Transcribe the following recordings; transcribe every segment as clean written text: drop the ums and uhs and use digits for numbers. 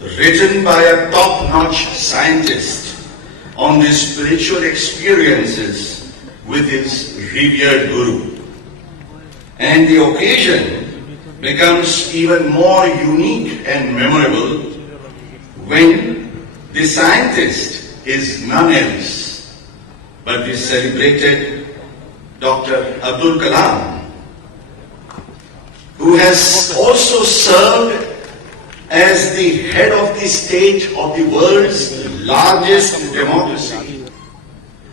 written by a top-notch scientist on the spiritual experiences with his revered Guru. And the occasion becomes even more unique and memorable when the scientist is none else but the celebrated Dr. Abdul Kalam, who has also served as the head of the state of the world's largest democracy.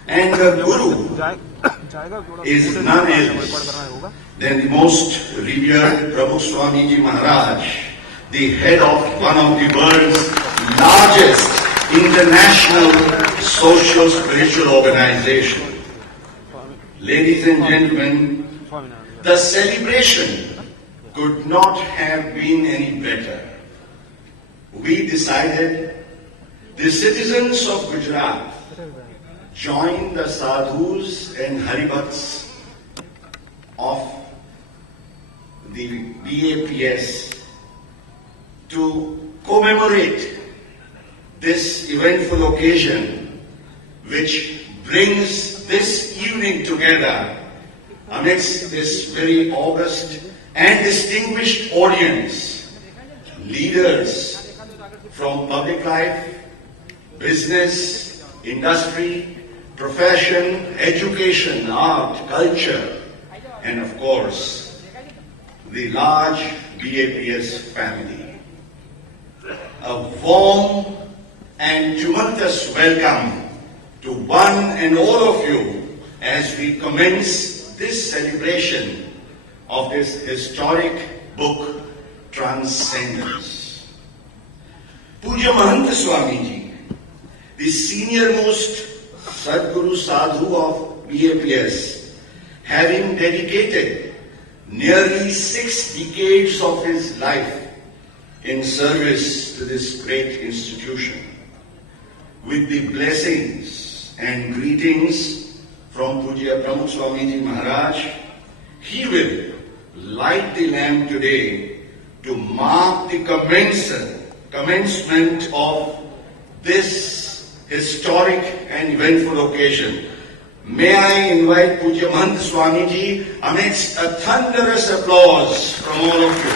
And the Guru is none else than the most revered Prabhu Swamiji Maharaj, the head of one of the world's largest international social spiritual organizations. Ladies and gentlemen, the celebration could not have been any better. We decided the citizens of Gujarat join the sadhus and haribhats of the BAPS to commemorate this eventful occasion, which brings this evening together amidst this very august and distinguished audience, leaders from public life, business, industry, profession, education, art, culture, and of course, the large BAPS family. A warm and tumultuous welcome to one and all of you as we commence this celebration of this historic book, Transcendence. Puja Mahant Swamiji, the senior-most Sadguru Sadhu of BAPS, having dedicated nearly 6 decades of his life in service to this great institution, with the blessings and greetings from Puja Pramukh Swamiji Maharaj, he will light the lamp today to mark the commencement of this historic and eventful occasion. May I invite Puja Mahant Swamiji amidst a thunderous applause from all of you.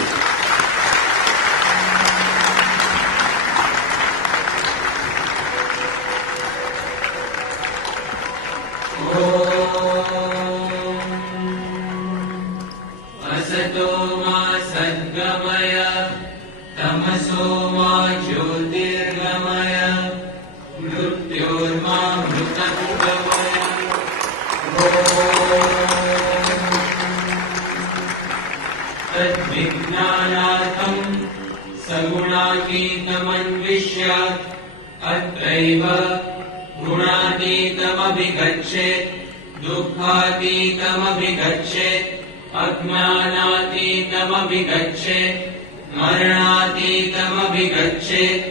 अत्रैव गुणातीतमभिगच्छेत् दुःखातीतमभिगच्छेत् अज्ञानातीतमभिगच्छेत् मरणातीतमभिगच्छेत्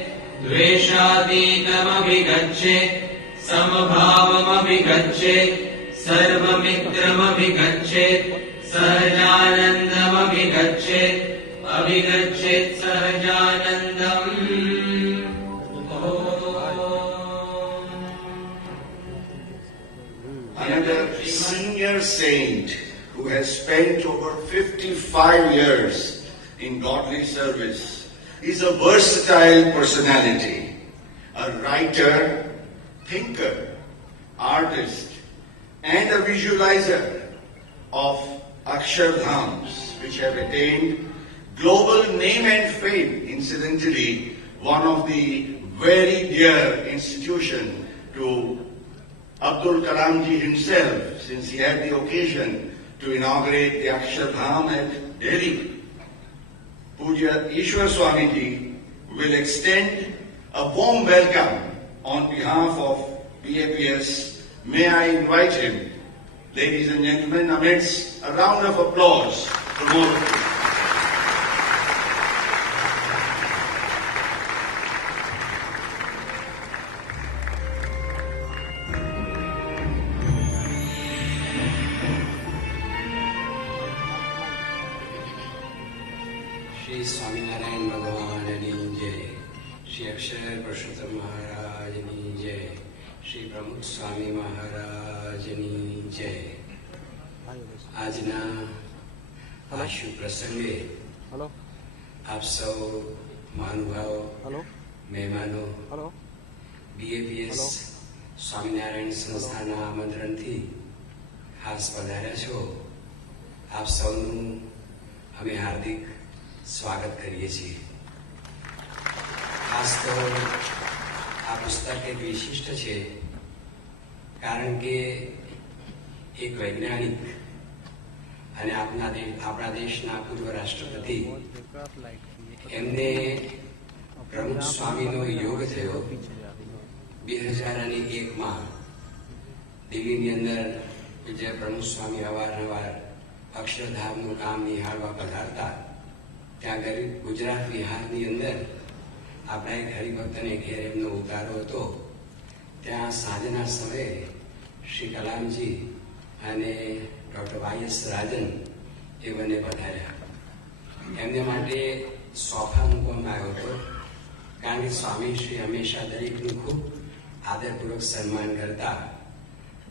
द्वेषातीतमभिगच्छेत् समभावमभिगच्छेत् सर्वमित्रमभिगच्छेत् सहजानन्दमभिगच्छेत् अभिगच्छेत् सहजानन्दम्. Another senior saint who has spent over 55 years in godly service is a versatile personality, a writer, thinker, artist, and a visualizer of Akshardhams, which have attained global name and fame. Incidentally, one of the very dear institution to Abdul Kalam ji himself, since he had the occasion to inaugurate the Akshardham at Delhi. Puja Ishwar Swamiji will extend a warm welcome on behalf of BAPS. May I invite him, ladies and gentlemen, amidst a round of applause from all of you. Shri Swaminarayan भगवान की जय. શ્રી અક્ષર પુરુષોત્તમ મહારાજની જય, શ્રી પ્રમુખ સ્વામી મહારાજની જય. આજના આ શુભ પ્રસંગે આપ સૌ મહાનુભાવો, મહેમાનો, BAPS સ્વામિનારાયણ સંસ્થાના આમંત્રણથી ખાસ પધાર્યા છો. આપ સૌનું અમે હાર્દિક સ્વાગત કરીએ છીએ. ખાસ તો આ પુસ્તક એક વિશિષ્ટ છે, કારણ કે એક વૈજ્ઞાનિક અને આપણા દેશના પૂર્વ રાષ્ટ્રપતિ એમને પ્રમુખ સ્વામીનો યોગ થયો 2001માં. દિલ્હીની અંદર પૂજ્ય પ્રમુખ સ્વામી અવારનવાર અક્ષરધામનું કામ નિહાળવા પધારતા. ત્યાં ગુજરાત વિહારની અંદર આપણા એક હરિભક્તને ઘેર એમનો ઉતારો હતો. ત્યાં સાંજના સમયે શ્રી કલામજી અને ડૉક્ટર YS રાજન એ બંને પધાર્યા. એમને માટે સોફા મૂકવામાં આવ્યો હતો, કારણ કે સ્વામી શ્રી હંમેશા દરેકનું ખૂબ આદરપૂર્વક સન્માન કરતા.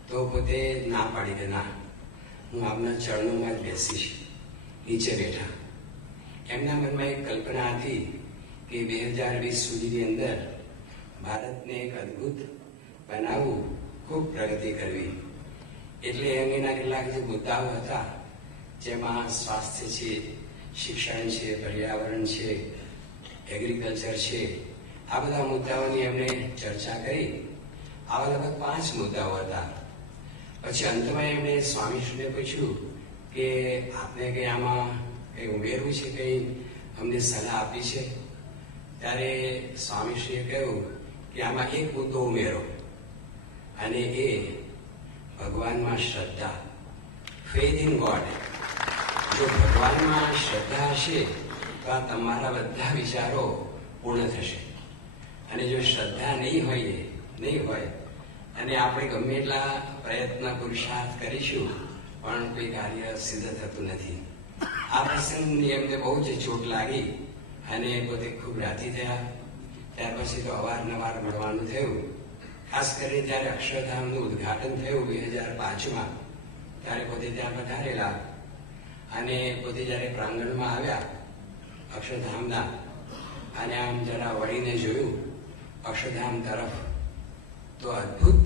તો પોતે ના પાડી કે ના, હું આપના ચરણોમાં જ બેસીશ. નીચે બેઠા. એમના મનમાં એક કલ્પના હતી કે 2020 સુધીની અંદર ભારતને એક અદ્ભુત બનાવવું, ખૂબ પ્રગતિ કરવી. એટલે અંગેના કેટલાક જે મુદ્દાઓ હતા, જેમાં સ્વાસ્થ્ય છે, શિક્ષણ છે, પર્યાવરણ છે, એગ્રીકલ્ચર છે, આ બધા મુદ્દાઓની એમણે ચર્ચા કરી. આવા લગભગ 5 મુદ્દાઓ હતા. પછી અંતમાં એમણે સ્વામીશ્રીને પૂછ્યું કે આપને કંઈ આમાં કંઈ ઉમેરવું છે, કંઈ અમને સલાહ આપી છે? ત્યારે સ્વામીશ્રીએ કહ્યું કે આમાં એક મુદ્દો ઉમેરો, અને એ ભગવાનમાં શ્રદ્ધા, ફેથ ઇન ગોડ. જો ભગવાનમાં શ્રદ્ધા હશે તો આ તમારા બધા વિચારો પૂર્ણ થશે. અને જો શ્રદ્ધા નહીં હોય અને આપણે ગમે એટલા પ્રયત્ન પુરુષાર્થ કરીશું પણ કોઈ કાર્ય સિદ્ધ થતું નથી. આ પ્રસંગની એમને બહુ જ ચોટ લાગી અને પોતે ખૂબ રાજી થયા. ત્યાર પછી તો અવારનવાર મળવાનું થયું. ખાસ કરીને જ્યારે અક્ષરધામનું ઉદ્ઘાટન થયું 2005માં, ત્યારે પોતે ત્યાં પધારેલા. અને પોતે જ્યારે પ્રાંગણમાં આવ્યા અક્ષરધામના, અને આમ જરા વળીને જોયું અક્ષરધામ તરફ, તો અદ્ભુત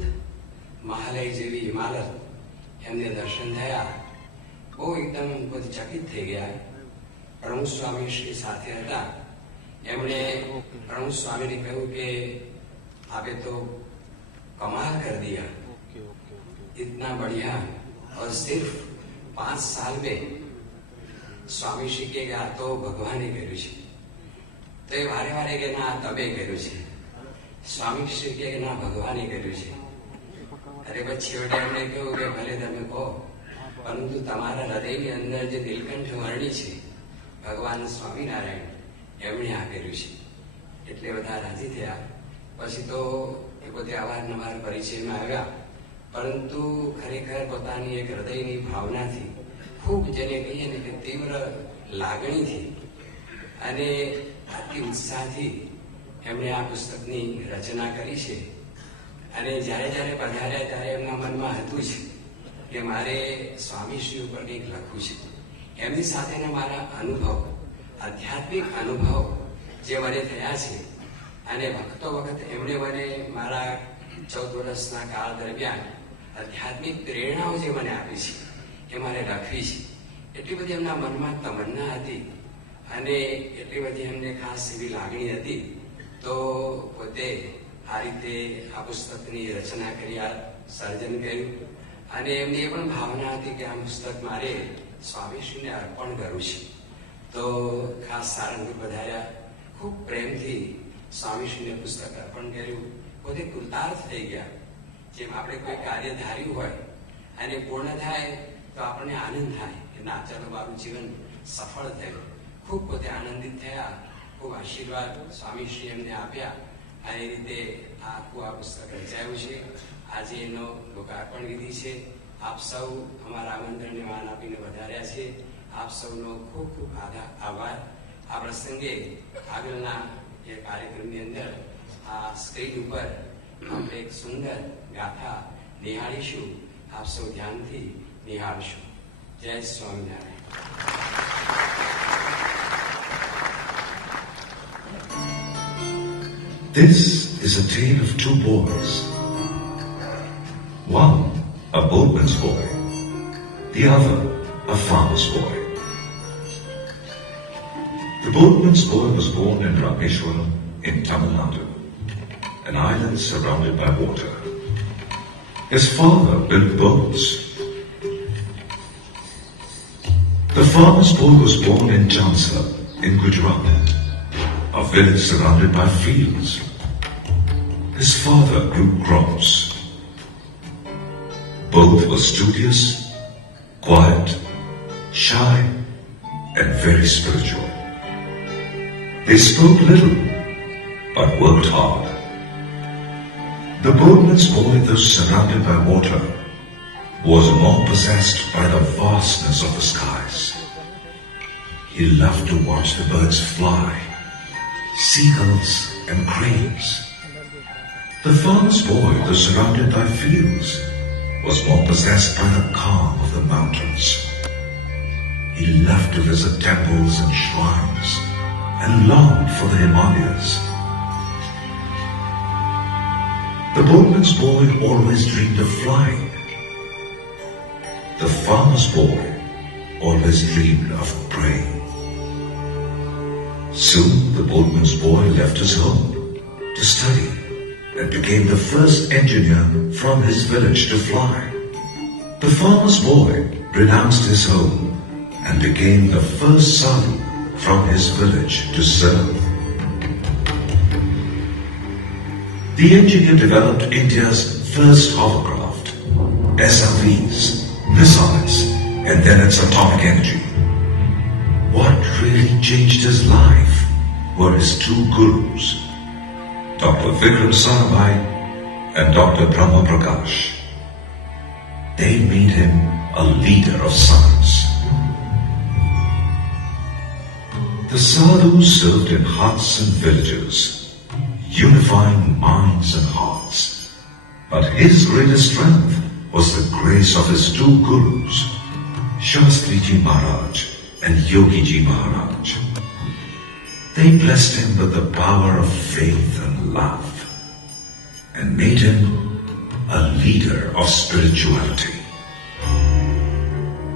મહાલય જેવી ઇમારત એમને દર્શન થયા. બહુ એકદમ પોતે ચકિત થઈ ગયા. પ્રમુખ સ્વામી શ્રી સાથે હતા. એમણે પ્રમુખ સ્વામીને કહ્યું કે આપે તો कमाल कर दिया, इतना बढ़िया. और सिर्फ 5 साल में स्वामी श्री के આ તો ભગવાને કર્યું છે. તો એ વારે વારે કે ના તમે કર્યું છે. સ્વામી શ્રી કે ના ભગવાને કર્યું છે. અરે પછી છેવટે એમણે કહ્યું કે ભલે તમે કહો, પરંતુ તમારા હૃદયની અંદર જે નીલકંઠ વર્ણી છે ભગવાન સ્વામિનારાયણ, એમણે આ કર્યું છે. એટલે બધા રાજી થયા. પછી તો એ પોતે અવારનવાર પરિચયમાં આવ્યા, પરંતુ ખરેખર પોતાની એક હૃદયની ભાવનાથી, ખૂબ જેને કહીએ ને કે તીવ્ર લાગણીથી અને અતિ ઉત્સાહથી એમણે આ પુસ્તકની રચના કરી છે. અને જ્યારે જ્યારે પધાર્યા ત્યારે એમના મનમાં હતું જ કે મારે સ્વામીશ્રી ઉપર કંઈક લખવું છે. એમની સાથેના મારા અનુભવ, આધ્યાત્મિક અનુભવ જે મને થયા છે, અને વખતો વખત એમણે મને મારા 14 વર્ષના કાળ દરમિયાન આધ્યાત્મિક પ્રેરણાઓ જે મને આપી છે, એ મારે લખવી છે. એટલી બધી એમના મનમાં તમન્ના હતી અને એટલી બધી એમને ખાસ એવી લાગણી હતી. તો પોતે આ રીતે આ પુસ્તકની રચના કરી, આ સર્જન કર્યું. અને એમની એ પણ ભાવના હતી કે આ પુસ્તક મારે સ્વામીશ્રીને અર્પણ કરવું છે. તો ખાસ સારંગપુર પધાર્યા. ખૂબ પ્રેમથી સ્વામીશ્રીને પુસ્તક અર્પણ કર્યું. પોતે કૃતાર્થ થઈ ગયા. જેમ આપણે કોઈ કાર્ય ધાર્યું હોય અને પૂર્ણ થાય તો આપણને આનંદ થાય કે ના, ચાલો મારું જીવન સફળ થયું. ખૂબ પોતે આનંદિત થયા. ખૂબ આશીર્વાદ સ્વામીશ્રી એમને આપ્યા. આ રીતે આખું આ પુસ્તક રચાયું છે. આજે એનો લોકાર્પણ વિધિ છે. આપ સૌ અમારા આમંત્રણને માન આપીને વધાર્યા છે. આપ સૌનો ખૂબ ખૂબ આભાર. આ પ્રસંગે આગળના એ કાર્યક્રમની અંદર આ સ્ક્રીન ઉપર આપણે એક સુંદર ગાથા નિહાળીશું. આપ સૌ ધ્યાનથી નિહાળશું. જય Swaminarayan. This is a tale of two boys. One, a boatman's boy. The other, a farmer's boy. The boatman's boy was born in Rameshwaram in Tamil Nadu, an island surrounded by water. His father built boats. The farmer's boy was born in Janata in Gujarat, a village surrounded by fields. His father grew crops. Both were studious, quiet, shy, and very spiritual. They spoke little, but worked hard. The boatman's boy, though surrounded by water, was more possessed by the vastness of the skies. He loved to watch the birds fly, seagulls and cranes. The farmer's boy, though surrounded by fields, was more possessed by the calm of the mountains. He loved to visit temples and shrines and longed for the Himalayas. The boatman's boy always dreamed of flying. The farmer's boy always dreamed of praying. Soon the boatman's boy left his home to study and became the first engineer from his village to fly. The farmer's boy renounced his home and became the first sadhu from his village to serve. The engineer developed India's first hovercraft, SRVs, missiles, and then its atomic energy. What really changed his life were his two gurus, Dr. Vikram Sarabhai and Dr. Brahma Prakash. They made him a leader of science. The sadhus served in huts and villages, unifying minds and hearts. But his greatest strength was the grace of his two gurus, Shastriji Maharaj and Yogiji Maharaj. They blessed him with the power of faith and love and made him a leader of spirituality.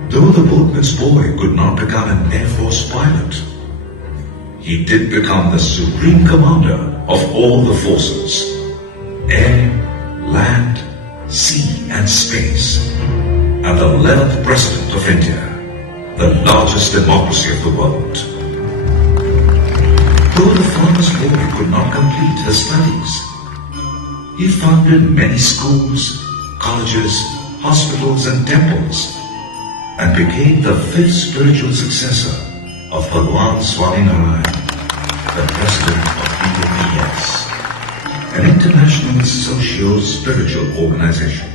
Though the boatman's boy could not become an Air Force pilot, he did become the supreme commander of all the forces, air, land, sea and space, and the 11th President of India, the largest democracy of the world. Though the farmer's boy could not complete his studies, he founded many schools, colleges, hospitals and temples, and became the 5th spiritual successor of Bhagwan Swaminarayan, the President of EPS, an international socio-spiritual organization.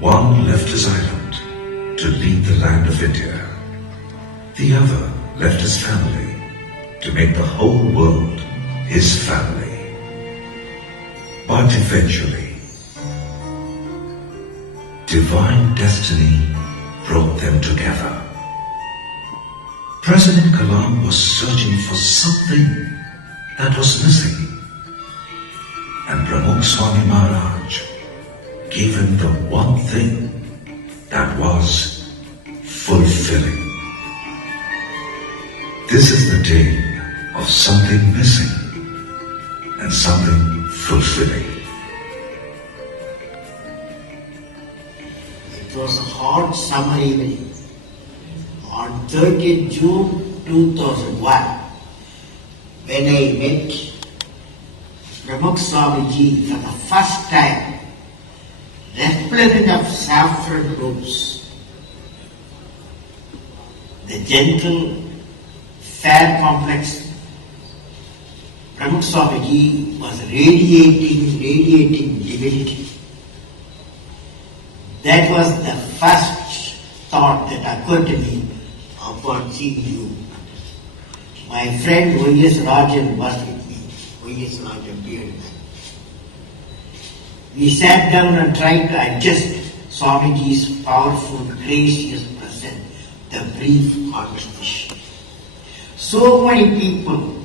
One left his island to lead the land of India. The other left his family to make the whole world his family. But eventually, divine destiny brought them together. President Kalam was searching for something that was missing, and Pramukh Swami Maharaj gave him the one thing that was fulfilling. This is the tale of something missing and something fulfilling. It was a hot summer evening on 30th June 2001 when I met Pramukh Swamiji for the first time, resplendent of saffron robes. The gentle, fair complex Pramukh Swamiji was radiating divinity. That was the first thought that occurred to me upon seeing you. My friend Y.S. Rajan was with me. Y.S. Rajan, dear man. We sat down and tried to adjust Swamiji's powerful, gracious presence, the brief conversation. So many people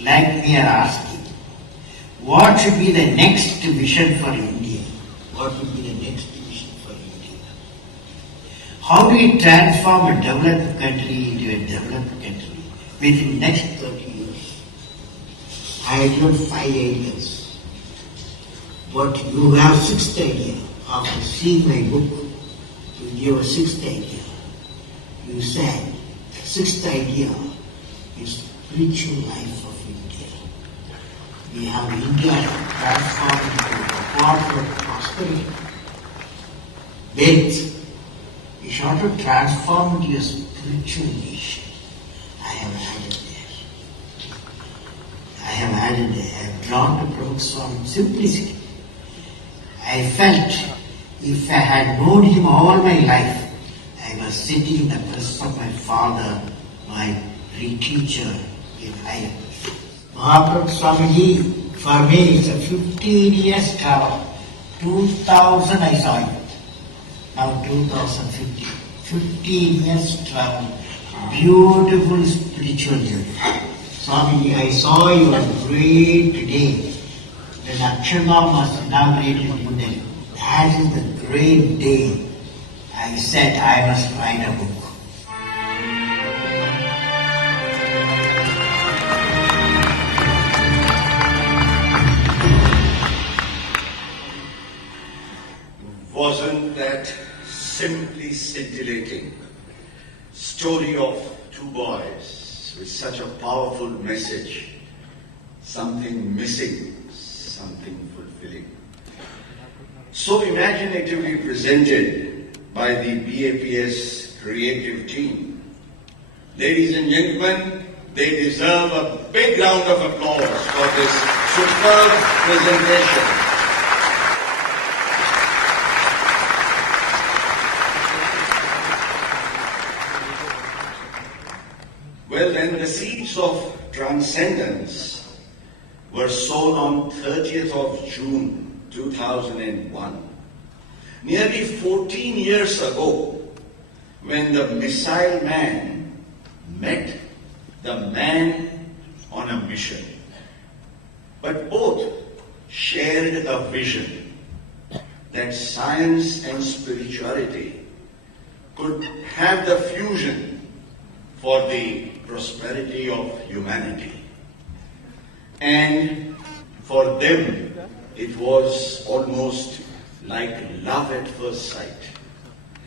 like me are asking, what should be the next vision for India? What would be the next vision for India? How do we transform a developed country into a developed country within the next 30 years? I had given 5 ideas. But you have 6th idea. After seeing my book, you gave a 6th idea. You said, the 6th idea is spiritual life of India. We have India transformed into a quarter of prosperity. With, we should to transform into a spiritual nation. I have added there. I have drawn to Prabhu Swami simplicity. I felt if I had known him all my life, I was sitting in the presence of my father, my re-teacher in higher. Mahaprabhu Swamiji, for me, it's a 15 years travel. 2000 I saw him. Now 2015. 15 years travel. Beautiful spiritual journey. Swamiji, I saw you on a great day. When Akshardham was inaugurated in New Delhi, that is the great day. I said I must write a book. Wasn't that simply scintillating story of 2 boys with such a powerful message, something missing, something fulfilling, so imaginatively presented by the BAPS creative team? Ladies and gentlemen, they deserve a big round of applause for this superb presentation. Well, then, the seeds of transcendence were sown on 30th of June 2001, nearly 14 years ago, when the missile man met the man on a mission. But both shared a vision that science and spirituality could have the fusion for the prosperity of humanity. And for them, it was almost like love at first sight.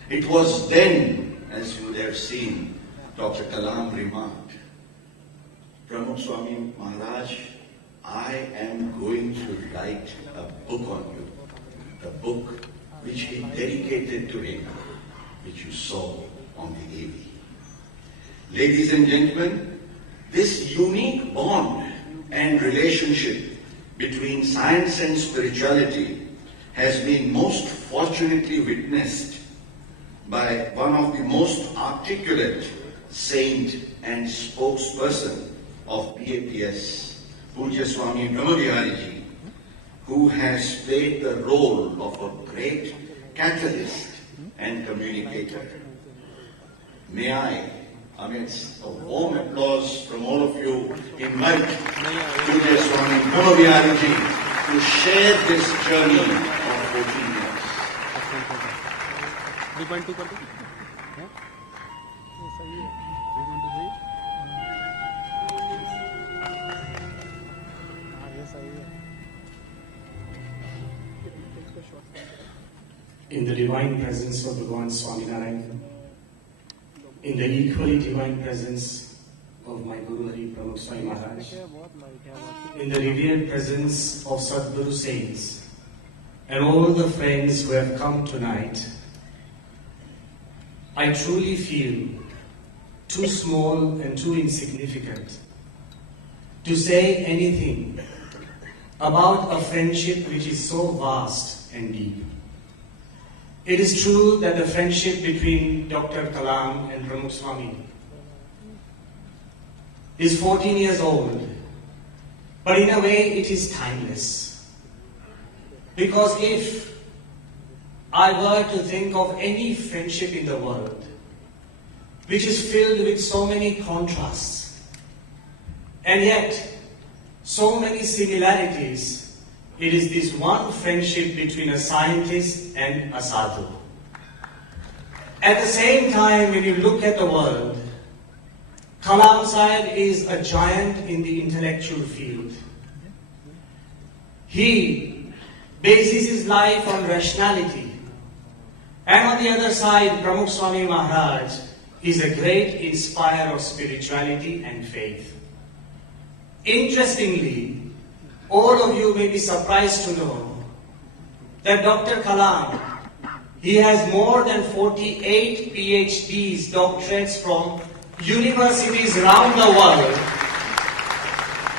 It was then, as you would have seen, Dr. Kalam remarked, Pramukh Swami Maharaj, I am going to write a book on you, the book which he dedicated to him, which you saw on the AV. Ladies and gentlemen, this unique bond and relationship between science and spirituality has been most fortunately witnessed by one of the most articulate saint and spokesperson of BAPS, Pujya Swami Brahmavihariji, who has played the role of a great catalyst and communicator. May I, amidst a warm applause from all of you, invite Pujya Swami Brahmavihariji to share this journey of 14 years. 3.2 कर दो हाँ ये सही है 3.2 सही हाँ ये सही है In the divine presence of Bhagavan Swaminarayan, in the equally divine presence of my Guru Hari Pramukh Swami Maharaj, in the revered presence of Sadguru saints and all the friends who have come tonight, I truly feel too small and too insignificant to say anything about a friendship which is so vast and deep. It is true that the friendship between Dr. Kalam and Pramukh Swami is 14 years old, but in a way it is timeless. Because if I were to think of any friendship in the world which is filled with so many contrasts and yet so many similarities, it is this one friendship between a scientist and a sadhu. At the same time, when you look at the world, Kalam Sahib is a giant in the intellectual field. He bases his life on rationality. And on the other side, Pramukh Swami Maharaj is a great inspirer of spirituality and faith. Interestingly, all of you may be surprised to know that Dr. Kalam, he has more than 48 PhDs, doctorates from universities around the world.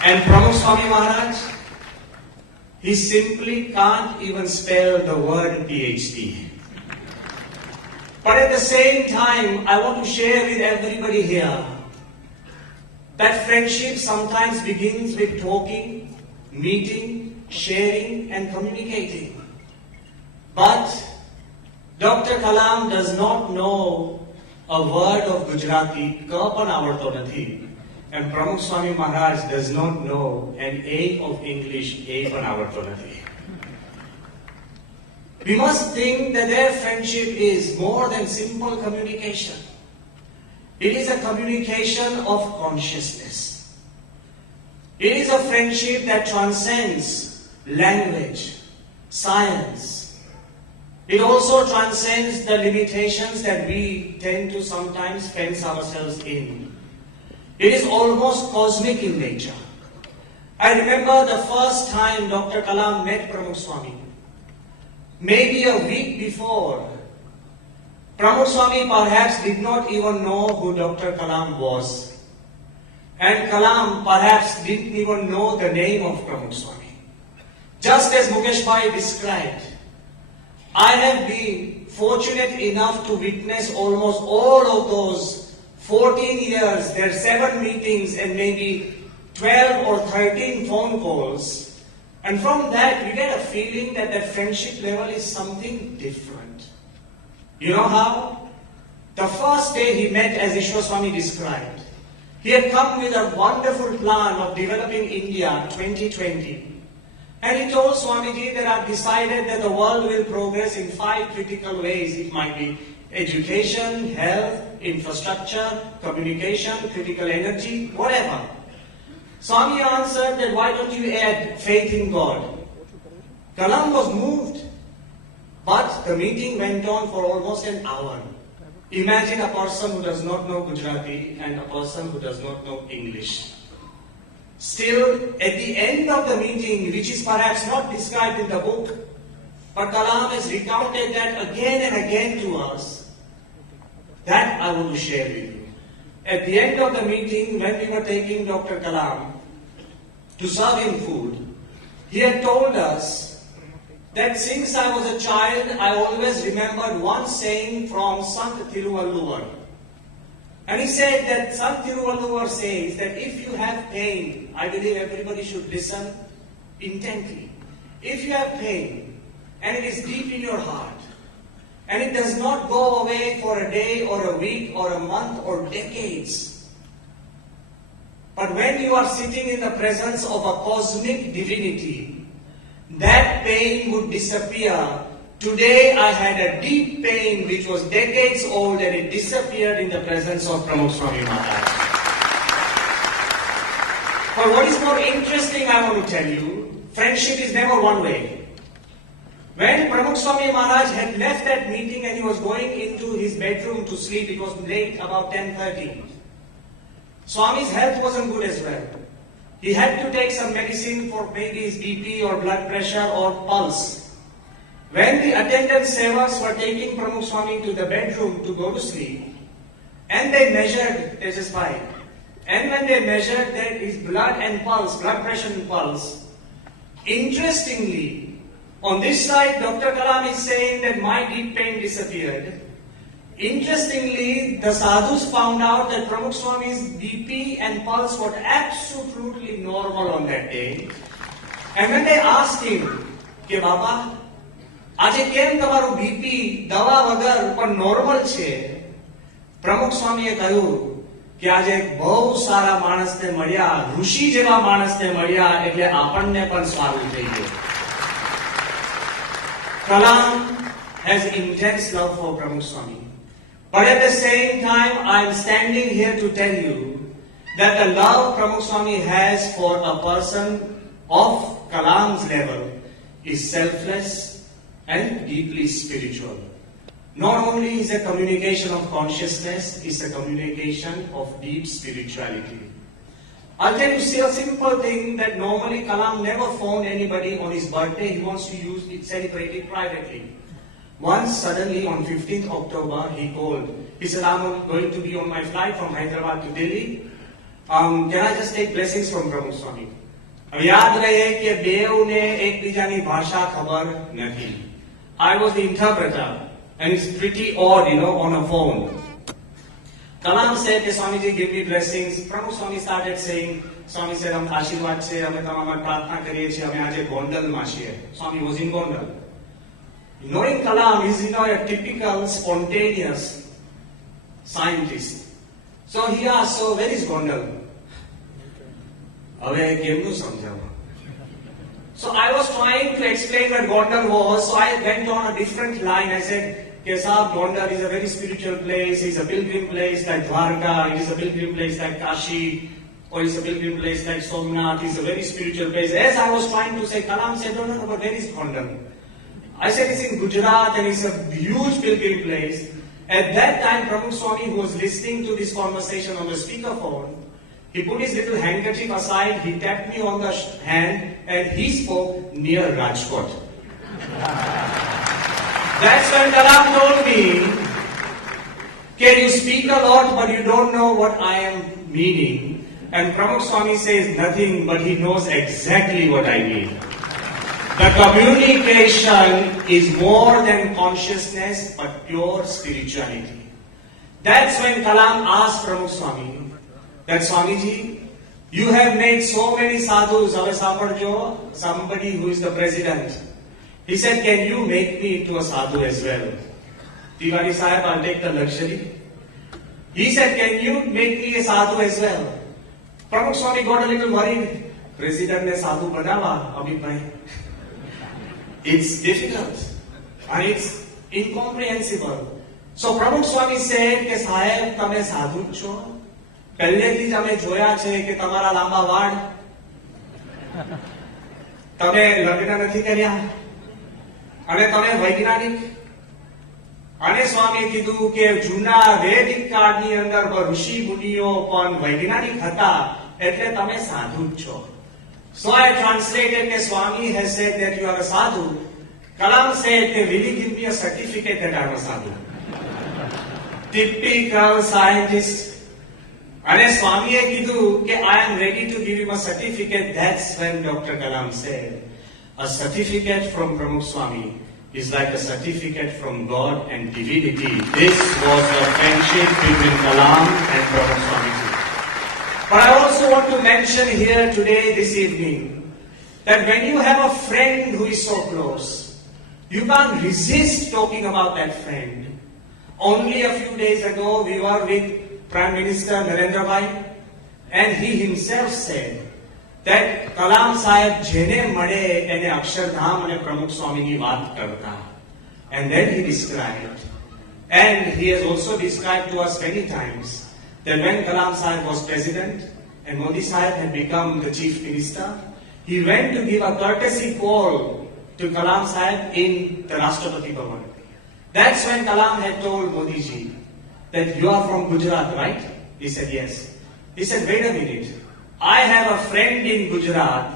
And Pramukh Swami Maharaj, he simply can't even spell the word PhD. But at the same time, I want to share with everybody here that friendship sometimes begins with talking, meeting, sharing, and communicating. But Dr. Kalam does not know a word of Gujarati, K પણ આવડતો નથી, and Pramukh Swami Maharaj does not know an A of English, A પણ આવડતો નથી. We must think that their friendship is more than simple communication. It is a communication of consciousness. It is a friendship that transcends language, science. It also transcends the limitations that we tend to sometimes fence ourselves in. It is almost cosmic in nature. I remember the first time Dr. Kalam met Pramukh Swami. Maybe a week before, Pramukh Swami perhaps did not even know who Dr. Kalam was. And Kalam perhaps didn't even know the name of Pramukh Swami. Just as Mukesh Bhai described, I have been fortunate enough to witness almost all of those 14 years, there are 7 meetings and maybe 12 or 13 phone calls. And from that, you get a feeling that that friendship level is something different. You know how? The first day he met, as Ishwar Swami described, he had come with a wonderful plan of developing India 2020. And he told Swamiji that I've decided that the world will progress in 5 critical ways. It might be education, health, infrastructure, communication, critical energy, whatever. Swami answered that why don't you add faith in God? Kalam was moved. But the meeting went on for almost an hour. Imagine a person who does not know Gujarati and a person who does not know English. Still, at the end of the meeting, which is perhaps not described in the book, but Kalam has recounted that again and again to us, that I want to share with you. At the end of the meeting, when we were taking Dr. Kalam to serve him food, he had told us that since I was a child, I always remembered one saying from Sant Thiruvalluvar. And he said that Sant Thiruvalluvar says that if you have pain, I believe everybody should listen intently. If you have pain, and it is deep in your heart, and it does not go away for a day or a week or a month or decades, but when you are sitting in the presence of a cosmic divinity, that pain would disappear. Today I had a deep pain which was decades old and it disappeared in the presence of Pramukh Swami Maharaj. But what is more interesting, I want to tell you, friendship is never one way. When Pramukh Swami Maharaj had left that meeting and he was going into his bedroom to sleep, it was late, about 10:30. Swami's health wasn't good as well. He had to take some medicine for maybe his BP or blood pressure or pulse. When the attendant sevas were taking Pramukh Swami to the bedroom to go to sleep, and they measured his spine, and when they measured that his blood and pulse, blood pressure and pulse, interestingly, on this side, Dr. Kalam is saying that my deep pain disappeared. Interestingly, the sadhus found out that Pramukh Swami's BP and pulse were absolutely normal on that day. And when they asked him, કે બાપા આજે કેમ તમારું BP દવા વગર પણ normal છે, પ્રમુખ સ્વામીએ કહ્યું કે આજે એક બહુ સારા માણસને મળ્યા, ઋષિ જેવા માણસને મળ્યા એટલે આપણને પણ સારું થઈ ગયું. Kalam has intense love for Pramukh Swami. But at the same time, I am standing here to tell you that the love Pramukh Swami has for a person of Kalam's level is selfless and deeply spiritual. Not only is a communication of consciousness, it's a communication of deep spirituality. I'll tell you a simple thing that normally Kalam never phoned anybody on his birthday. He wants to celebrate it privately. Once suddenly on 15th October, he called. He said, I'm going to be on my flight from Hyderabad to Delhi. Can I just take blessings from Pramukh Swami? अब याद रहे कि बेवने एकबीजानी भाषा खबर नहीं. I was the interpreter, and it's pretty odd, on a phone. Kalam said, Swamiji, give me blessings. Pramukh Swami started saying, Swami said, हम आशीर्वाद से हमें तमाम प्रार्थना करिए છીએ, हमें આજે ગોંડલ માં છીએ. Swami was in Gondal. Knowing Kalam, he's a typical spontaneous scientist. So he asked, so where is Gondal? So I was trying to explain what Gondal was, so I went on a different line. I said, Sahab, Gondal is a very spiritual place, it's a pilgrim place like Dwarka, it is a pilgrim place like Kashi, or it's a pilgrim place like Somnath, it's a very spiritual place. As I was trying to say, Kalam said, no, but where is Gondal? I said, it's in Gujarat and it's a huge pilgrim place. At that time, Pramukh Swami, who was listening to this conversation on the speakerphone, he put his little handkerchief aside, he tapped me on the hand, and he spoke near Rajkot. That's when Kalam told me, "Can you speak a lot, but you don't know what I am meaning?" And Pramukh Swami says nothing, but he knows exactly what I mean. The communication is more than consciousness, but pure spirituality. That's when Kalam asked Pramukh Swami, that Swamiji, you have made so many sadhus, somebody who is the president. He said, can you make me into a sadhu as well? Tiwari Sahib, I'll take the luxury. He said, can you make me a sadhu as well? Pramukh Swami got a little worried. President ne sadhu banawa, Amit bhai. It's difficult and it's incomprehensible. So Pramukh Swami said, ke Sahib, tame sadhu cho? પહેલેથી જ અમે જોયા છે કે તમારા લાંબા વાળ, તમે લગ્ન નથી કર્યા અને તમે વૈજ્ઞાનિક. અને સ્વામીએ કીધું કે જૂના વૈદિક કાળની અંદર ઋષિ મુનિઓ પણ વૈજ્ઞાનિક હતા, એટલે તમે સાધુ જ છો. So I translated that Swami has said that you are a sadhu. Kalam said, will you give me a certificate that I am a sadhu? Typical scientist. And Swami kiddu ke I am ready to give him a certificate. That's when Dr. Kalam said, a certificate from Pramukh Swami is like a certificate from God and divinity. This was the friendship between Kalam and Pramukh Swami. But I also want to mention here today, this evening, that when you have a friend who is so close, you can't resist talking about that friend. Only a few days ago, we were with Prime Minister Narendra Bhai, and he himself said that Kalam Sahib jene made ene Akshardham ane Pramukh Swami ni vaat karta. And then he described, and he has also described to us many times, that when Kalam Sahib was president and Modi Sahib had become the chief minister, he went to give a courtesy call to Kalam Sahib in the Rashtrapati Bhavan. That's when Kalam had told Modi ji that you are from Gujarat, right? He said, yes. He said, wait a minute. I have a friend in Gujarat.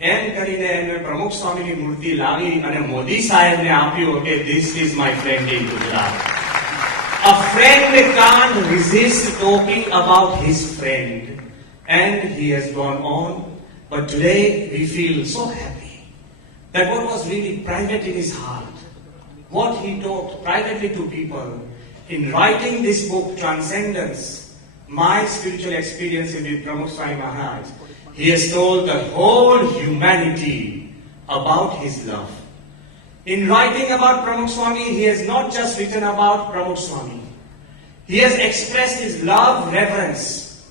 એમ કરીને એમને પ્રમુખ સ્વામીની મૂર્તિ લાવી અને મોદી સાહેબને આપ્યું કે this is my friend in Gujarat. A friend can't resist talking about his friend. And he has gone on. But today we feel so happy that what was really private in his heart, what he talked privately to people, in writing this book, Transcendence, My Spiritual Experience with Pramukh Swami Maharaj, he has told the whole humanity about his love. In writing about Pramukh Swami, he has not just written about Pramukh Swami. He has expressed his love, reverence.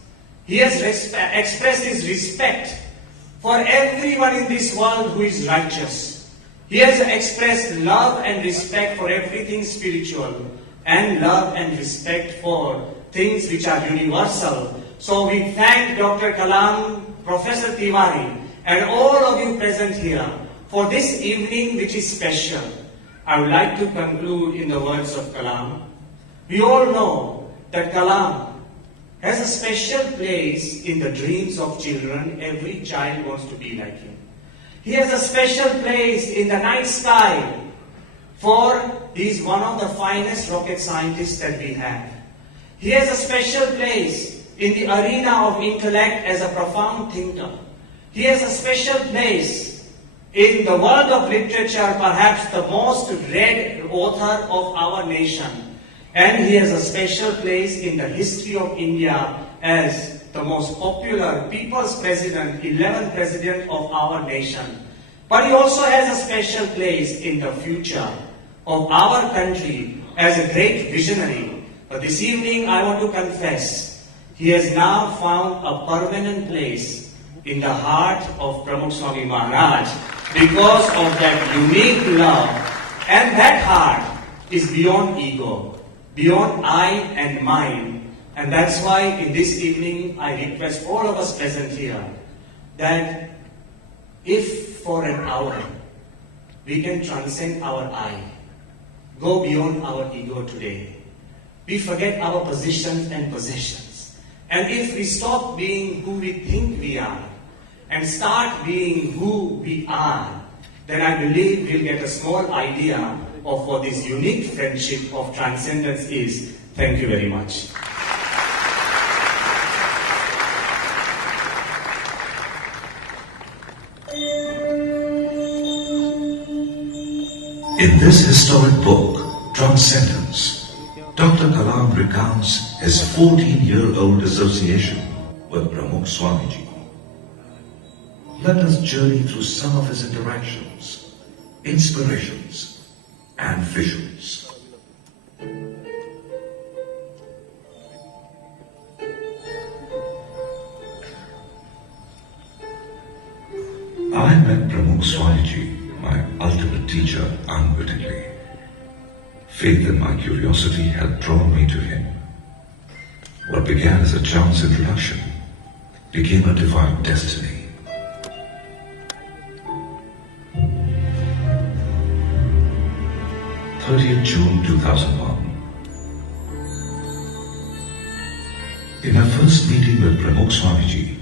He has expressed his respect for everyone in this world who is righteous. He has expressed love and respect for everything spiritual, and love and respect for things which are universal. So we thank Dr. Kalam, Professor Tiwari, and all of you present here for this evening which is special. I would like to conclude in the words of Kalam. We all know that Kalam has a special place in the dreams of children. Every child wants to be like him. He has a special place in the night sky, for he is one of the finest rocket scientists that we have. He has a special place in the arena of intellect as a profound thinker. He has a special place in the world of literature, perhaps the most read author of our nation. And he has a special place in the history of India as the most popular people's president, 11th president of our nation. But he also has a special place in the future of our country as a great visionary. But this evening I want to confess, he has now found a permanent place in the heart of Pramukh Swami Maharaj because of that unique love. And that heart is beyond ego, beyond I and mine. And that's why in this evening I request all of us present here that if for an hour we can transcend our I, go beyond our ego today. We forget our positions and possessions. And if we stop being who we think we are and start being who we are, then I believe we'll get a small idea of what this unique friendship of transcendence is. Thank you very much. In this historic book, Transcendence, Dr. Kalam recounts his 14-year-old association with Pramukh Swamiji. Let us journey through some of his interactions, inspirations, and visions. I met Pramukh Swamiji, my ultimate teacher, unwittingly. Faith and my curiosity had drawn me to him. What began as a chance introduction became a divine destiny. 30th June 2001. In my first meeting with Pramukh Swamiji,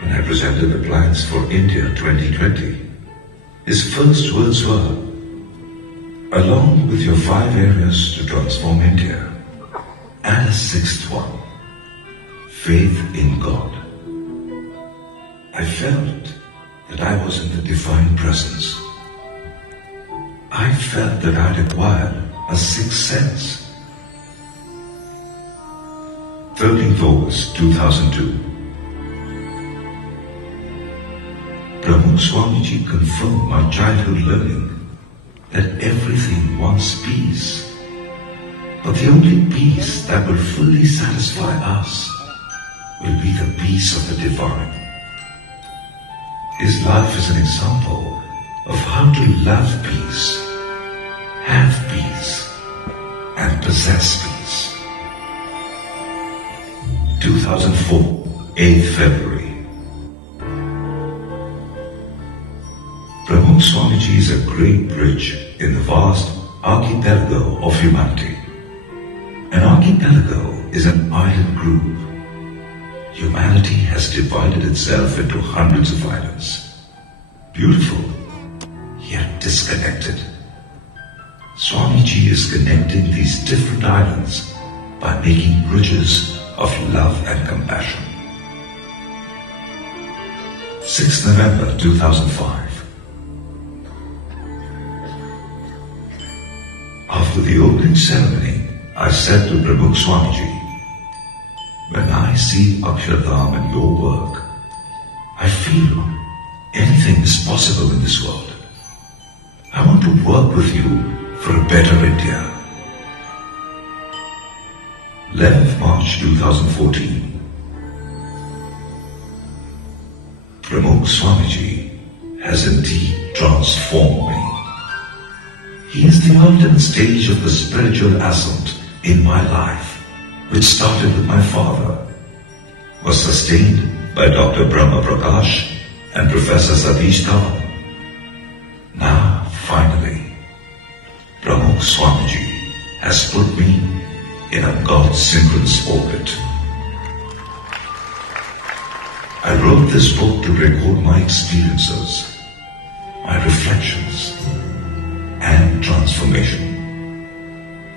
when I presented the plans for India 2020, his first words were, along with your 5 areas to transform India, add a 6th one, faith in God. I felt that I was in the divine presence. I felt that I'd acquired a 6th sense. 13th August 2002. Pramukh Swamiji confirmed my childhood learning that everything wants peace, but the only peace that will fully satisfy us will be the peace of the divine. His life is an example of how to love peace, have peace, and possess peace. 2004, 8th February. Pramukh Swamiji is a great bridge in the vast archipelago of humanity. An archipelago is an island group. Humanity has divided itself into hundreds of islands. Beautiful, yet disconnected. Swamiji is connecting these different islands by making bridges of love and compassion. 6th November 2005. After the opening ceremony, I said to Pramukh Swamiji, when I see Akshardham and your work, I feel anything is possible in this world. I want to work with you for a better India. 11th March 2014. Pramukh Swamiji has indeed transformed me. He is the ultimate stage of the spiritual ascent in my life, which started with my father, was sustained by Dr. Brahma Prakash and Professor Satish Dhawan. Now, finally, Pramukh Swamiji has put me in a God-synchronous orbit. I wrote this book to record my experiences, my reflections, and transformation.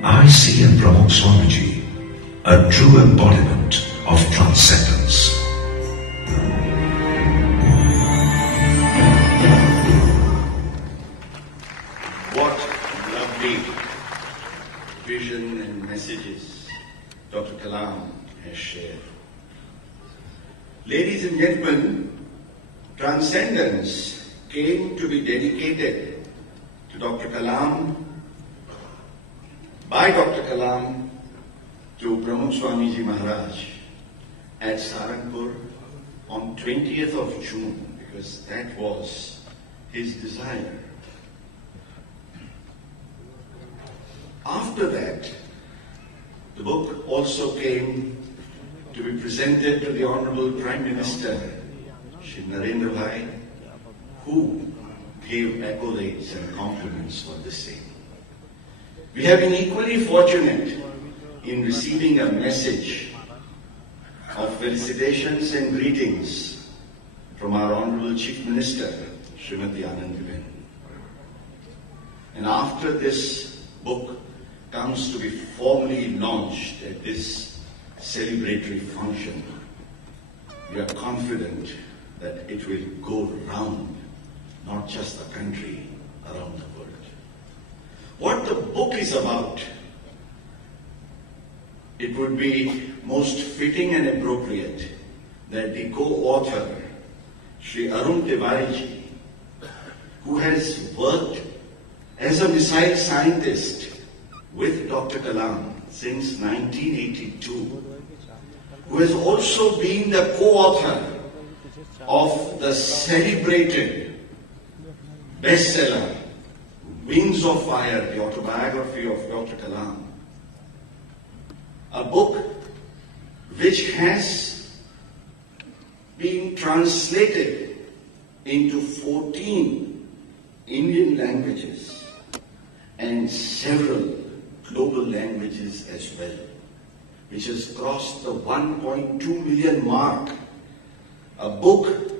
I see in Pramukh Swamiji a true embodiment of transcendence. What lovely vision and messages Dr. Kalam has shared. Ladies and gentlemen, Transcendence came to be dedicated to Dr. Kalam, by Dr. Kalam to Pramukh Swamiji Maharaj at Saranpur on 20th of June, because that was his desire. After that, the book also came to be presented to the Honorable Prime Minister, Shri Narendra Bhai, who gave accolades and compliments for the same. We have been equally fortunate in receiving a message of felicitations and greetings from our Honorable Chief Minister, Srimati Anandiben. And after this book comes to be formally launched at this celebratory function, we are confident that it will go round, not just the country, around the world. What the book is about, it would be most fitting and appropriate that the co-author, Shri Arun Tiwari, who has worked as a missile scientist with Dr. Kalam since 1982, who has also been the co-author of the celebrated bestseller, Wings of Fire, the autobiography of Dr. Kalam. A book which has been translated into 14 Indian languages and several global languages as well, which has crossed the 1.2 million mark. A book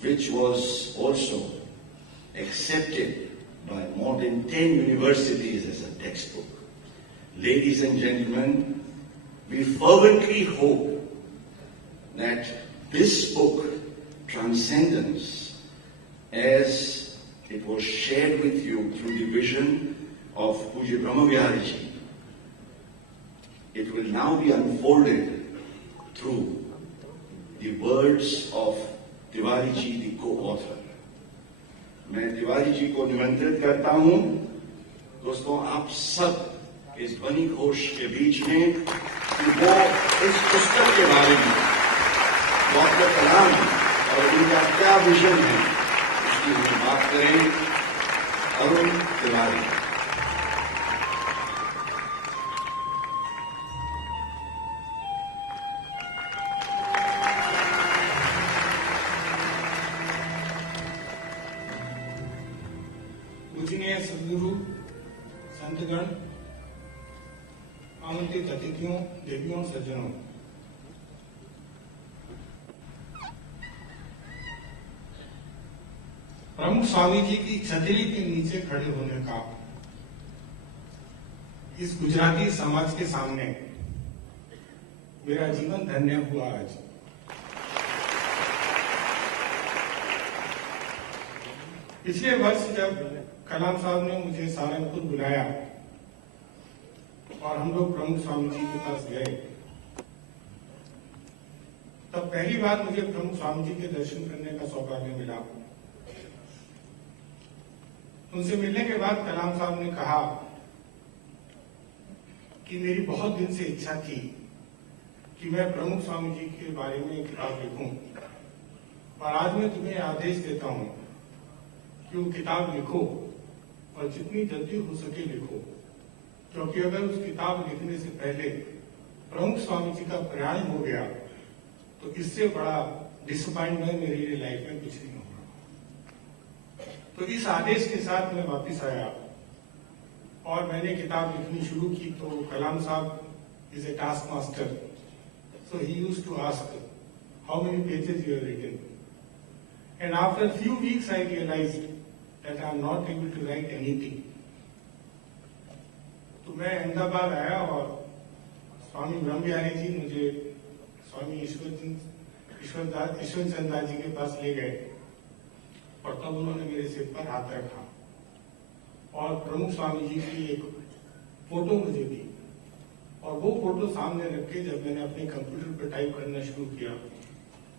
which was also accepted by more than 10 universities as a textbook. Ladies and gentlemen, we fervently hope that this book, Transcendence, as it was shared with you through the vision of Puja Brahma Vihariji, it will now be unfolded through the words of Tiwari ji, the co-author. मैं तिवारी जी को निमंत्रित करता हूं, दोस्तों आप सब इस ध्वनि घोष के बीच में कि वो इस पुस्तक के बारे में डॉक्टर कलाम और उनका क्या विजन है उसकी हम बात करें। अरुण तिवारी। पूजनीय सदगुरु संतगण, आमंत्रित अतिथियों, देवियों, सज्जनों, प्रमुख स्वामी जी की छतरी के नीचे खड़े होने का इस गुजराती समाज के सामने मेरा जीवन धन्य हुआ। आज पिछले वर्ष जब कलाम साहब ने मुझे सहारनपुर बुलाया और हम लोग प्रमुख स्वामी जी के पास गए, तब पहली बार मुझे प्रमुख स्वामी जी के दर्शन करने का सौभाग्य मिला। उनसे मिलने के बाद कलाम साहब ने कहा कि मेरी बहुत दिन से इच्छा थी कि मैं प्रमुख स्वामी जी के बारे में एक किताब लिखूं, और आज मैं तुम्हें आदेश देता हूं कि वो किताब लिखो और जितनी जल्दी हो सके लिखो, क्योंकि अगर उस किताब लिखने से पहले प्रमुख स्वामी जी का प्रयाण हो गया तो इससे बड़ा डिसअपॉइंटमेंट मेरे लिए लाइफ में कुछ नहीं होगा। तो इस आदेश के साथ मैं वापस आया और मैंने किताब लिखनी शुरू की। तो कलाम साहब is a task master, so he used to ask how many pages you have written, and after a few weeks I realized that I am not able to write anything. तो मैं अहमदाबाद आया और स्वामी ब्रह्म बिहारी जी मुझे स्वामी ईश्वर चंद दास जी के पास ले गए, और तब उन्होंने मेरे सिर पर हाथ रखा और प्रमुख स्वामी जी की एक फोटो मुझे दी, और वो फोटो सामने रख के जब मैंने अपने कंप्यूटर पर टाइप करना शुरू किया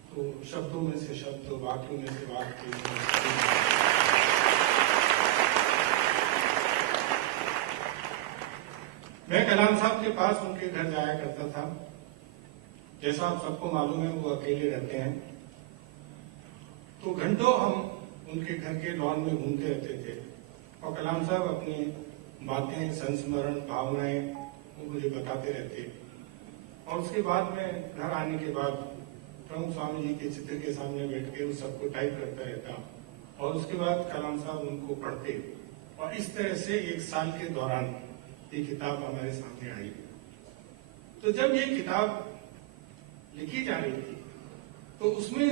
तो शब्दों में से शब्द, वाक्यों में से वाक्य, मैं कलाम साहब के पास उनके घर जाया करता था। जैसा आप सबको मालूम है वो अकेले रहते हैं, तो घंटों हम उनके घर के लॉन में घूमते रहते थे, और कलाम साहब अपनी बातें, संस्मरण, भावनाएं वो मुझे बताते रहते। और उसके बाद मैं घर आने के बाद प्रमुख स्वामी जी के चित्र के सामने बैठ के उस सबको टाइप करता रहता, और उसके बाद कलाम साहब उनको पढ़ते, और इस तरह से एक साल के दौरान ये किताब हमारे सामने आई। तो जब ये किताब लिखी जा रही थी तो उसमें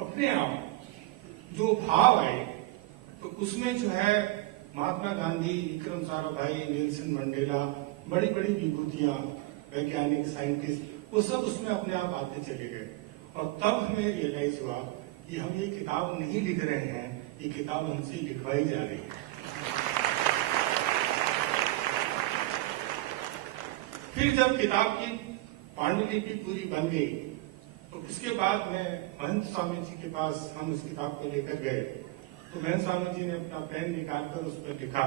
अपने आप जो भाव आए, तो उसमें जो है महात्मा गांधी, विक्रम साराभाई, नेल्सन मंडेला, बड़ी बड़ी विभूतियां, वैज्ञानिक, साइंटिस्ट, वो सब उसमें अपने आप आते चले गए। और तब हमें रियलाइज हुआ कि हम ये किताब नहीं लिख रहे हैं, ये किताब हमसे लिखवाई जा रही है। फिर जब किताब की पांडुलिपि पूरी बन गई तो उसके बाद मैं महंत स्वामी जी के पास, हम उस किताब को लेकर गए, तो महंत स्वामी जी ने अपना पेन निकालकर उस पर लिखा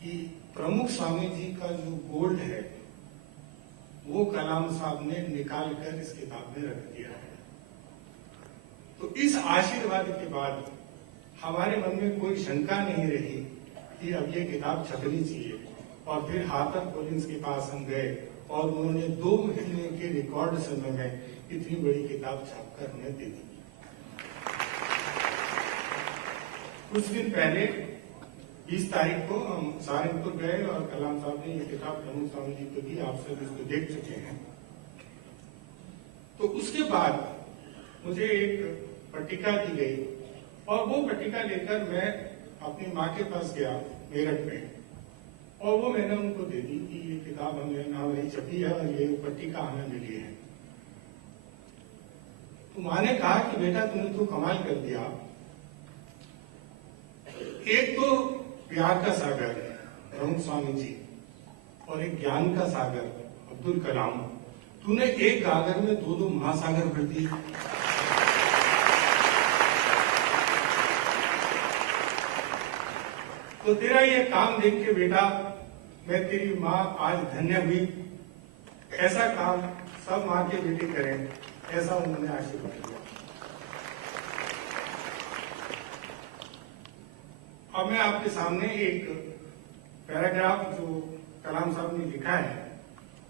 कि प्रमुख स्वामी जी का जो गोल्ड है वो कलाम साहब ने निकाल कर इस किताब में रख दिया है। तो इस आशीर्वाद के बाद हमारे मन में कोई शंका नहीं रही कि अब ये किताब छपनी चाहिए। और फिर हाथर कोलिंस के पास हम गए और उन्होंने 2 महीने के रिकॉर्ड समय में इतनी बड़ी किताब छापकर हमें दे दी। कुछ दिन पहले 20 तारीख को हम सहारनपुर गए और कलाम साहब ने ये किताब प्रमुख स्वामी जी को दी, आप सब इसको देख चुके हैं। तो उसके बाद मुझे एक पट्टिका दी गई, और वो पट्टिका लेकर मैं अपनी माँ के पास गया मेरठ में, और वो मैंने उनको दे दी कि ये किताब हमें नाम नहीं छपी है और ये पट्टिका हमें मिली है। तो माँ ने कहा कि बेटा तुमने तो कमाल कर दिया, एक तो प्यार का सागर प्रमुख स्वामी जी और एक ज्ञान का सागर अब्दुल कलाम, तूने एक गागर में 2 महासागर भर दिए। तो तेरा ये काम देख के बेटा मैं तेरी माँ आज धन्य हुई। ऐसा काम सब माँ के बेटे करें, ऐसा उन्होंने आशीर्वाद दिया। अब मैं आपके सामने एक पैराग्राफ जो कलाम साहब ने लिखा है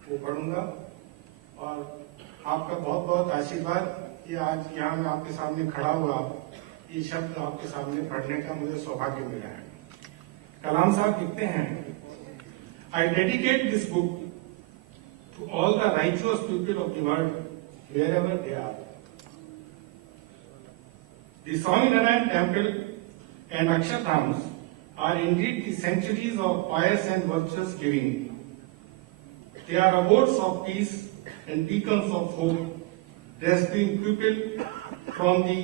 वो पढ़ूंगा, और आपका बहुत बहुत आशीर्वाद कि आज यहाँ मैं आपके सामने खड़ा हुआ ये शब्द आपके सामने पढ़ने का मुझे सौभाग्य मिला है। कलाम साहब लिखते हैं, I dedicate this book to all the righteous people of the world, wherever they are. The Swaminarayan Temple and Akshardhams are indeed the sanctuaries of pious and virtuous living. They are abodes of peace and beacons of hope, rescuing people from the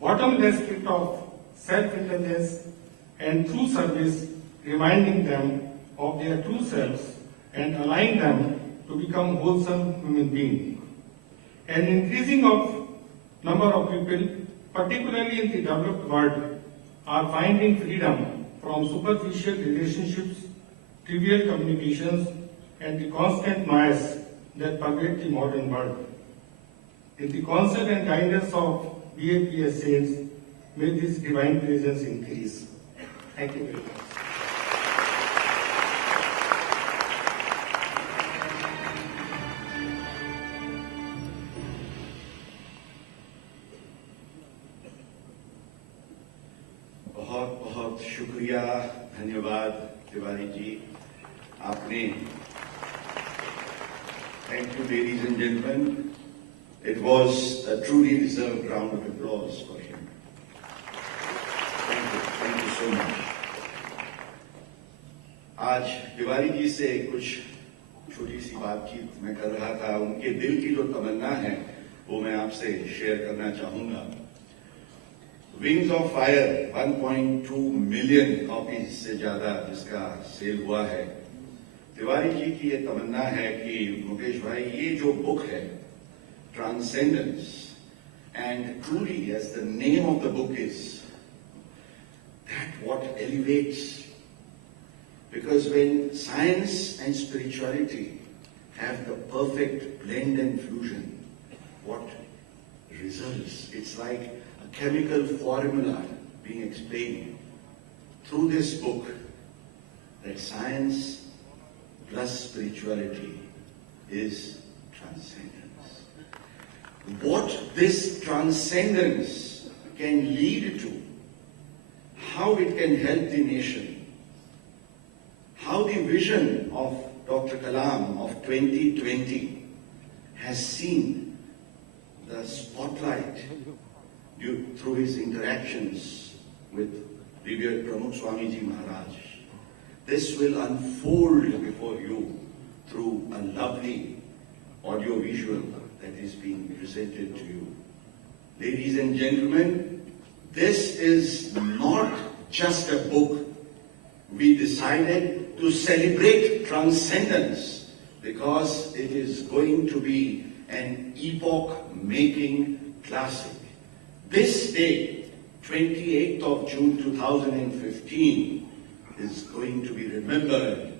bottomless pit of self-indulgence and through service, reminding them of their true selves and align them to become wholesome human beings. An increasing of number of people, particularly in the developed world, are finding freedom from superficial relationships, trivial communications, and the constant noise that pervade the modern world. In the counsel and guidance of BAPS saints, may this divine presence increase. Thank you very much. बहुत बहुत शुक्रिया, धन्यवाद तिवारी जी, आपने. Thank you, ladies and gentlemen. It was a truly deserved round of applause for him. Thank you so much. आज तिवारी जी से कुछ छोटी सी बातचीत मैं कर रहा था. उनके दिल की जो तमन्ना है वो मैं आपसे शेयर करना चाहूंगा. Wings of fire 1.2 million copies से ज्यादा जिसका सेल हुआ है. तिवारी जी की ये तमन्ना है कि मुकेश भाई ये जो बुक है Transcendence, and truly as the name of the book is, that what elevates. Because when science and spirituality have the perfect blend and fusion, what results? It's like a chemical formula being explained through this book, that science plus spirituality is transcendence. What this transcendence can lead to, how it can help the nation, how the vision of Dr. Kalam of 2020 has seen the spotlight through his interactions with revered Pramukh Swamiji Maharaj. This will unfold before you through a lovely audio-visual that is being presented to you. Ladies and gentlemen, this is not just a book. We decided to celebrate transcendence because it is going to be an epoch-making classic. This day, 28th of June 2015, is going to be remembered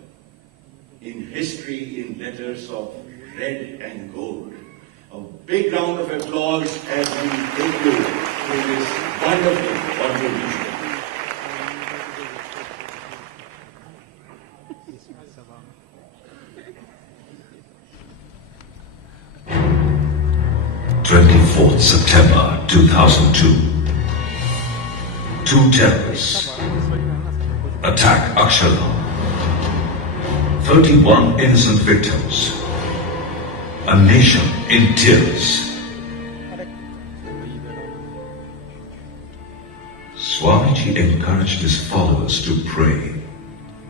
in history in letters of red and gold. A big round of applause as we take you through this wonderful audio-visual. September 2002. Two terrorists attack Aksharam. 31 innocent victims. A nation in tears. Swamiji encouraged his followers to pray,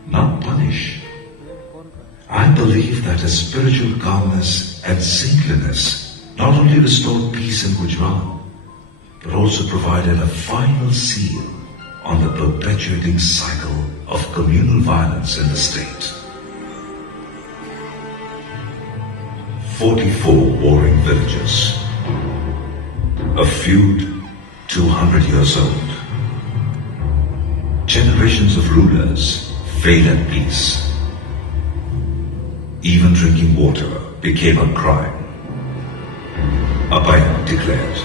not punish. I believe that his spiritual calmness and saintliness not only restored peace in Gujarat, but also provided a final seal on the perpetuating cycle of communal violence in the state. 44 warring villages, a feud 200 years old. Generations of rulers failed at peace. Even drinking water became a crime. Abhaya declared.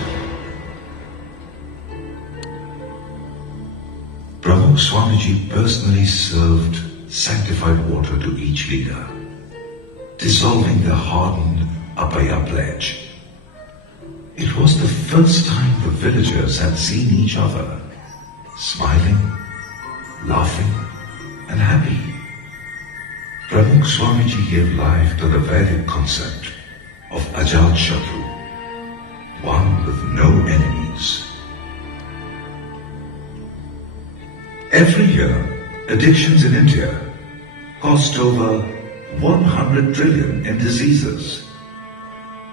Pramukh Swamiji personally served sanctified water to each leader, dissolving the hardened Abhaya pledge. It was the first time the villagers had seen each other, smiling, laughing, and happy. Pramukh Swamiji gave life to the Vedic concept of Ajat Shatru, one with no enemies. Every year, addictions in India cost over 100 trillion in diseases,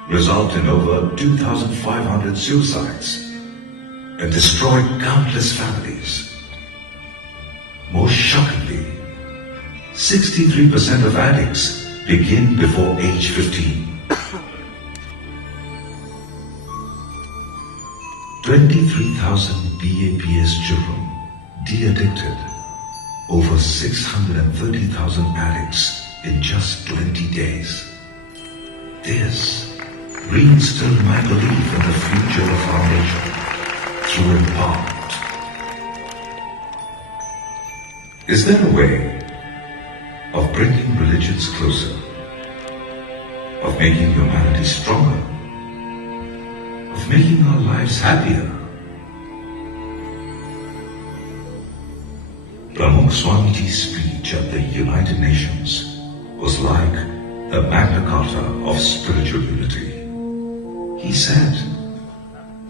result in over 2,500 suicides, and destroy countless families. Most shockingly, 63% of addicts begin before age 15. 23,000 BAPS children de-addicted, over 630,000 addicts in just 20 days. This reinstilled my belief in the future of our nation through empowerment. Is there a way of bringing religions closer, of making humanity stronger, of making our lives happier? Pramukh Swamiji's speech at the United Nations was like the Magna Carta of spiritual unity. He said,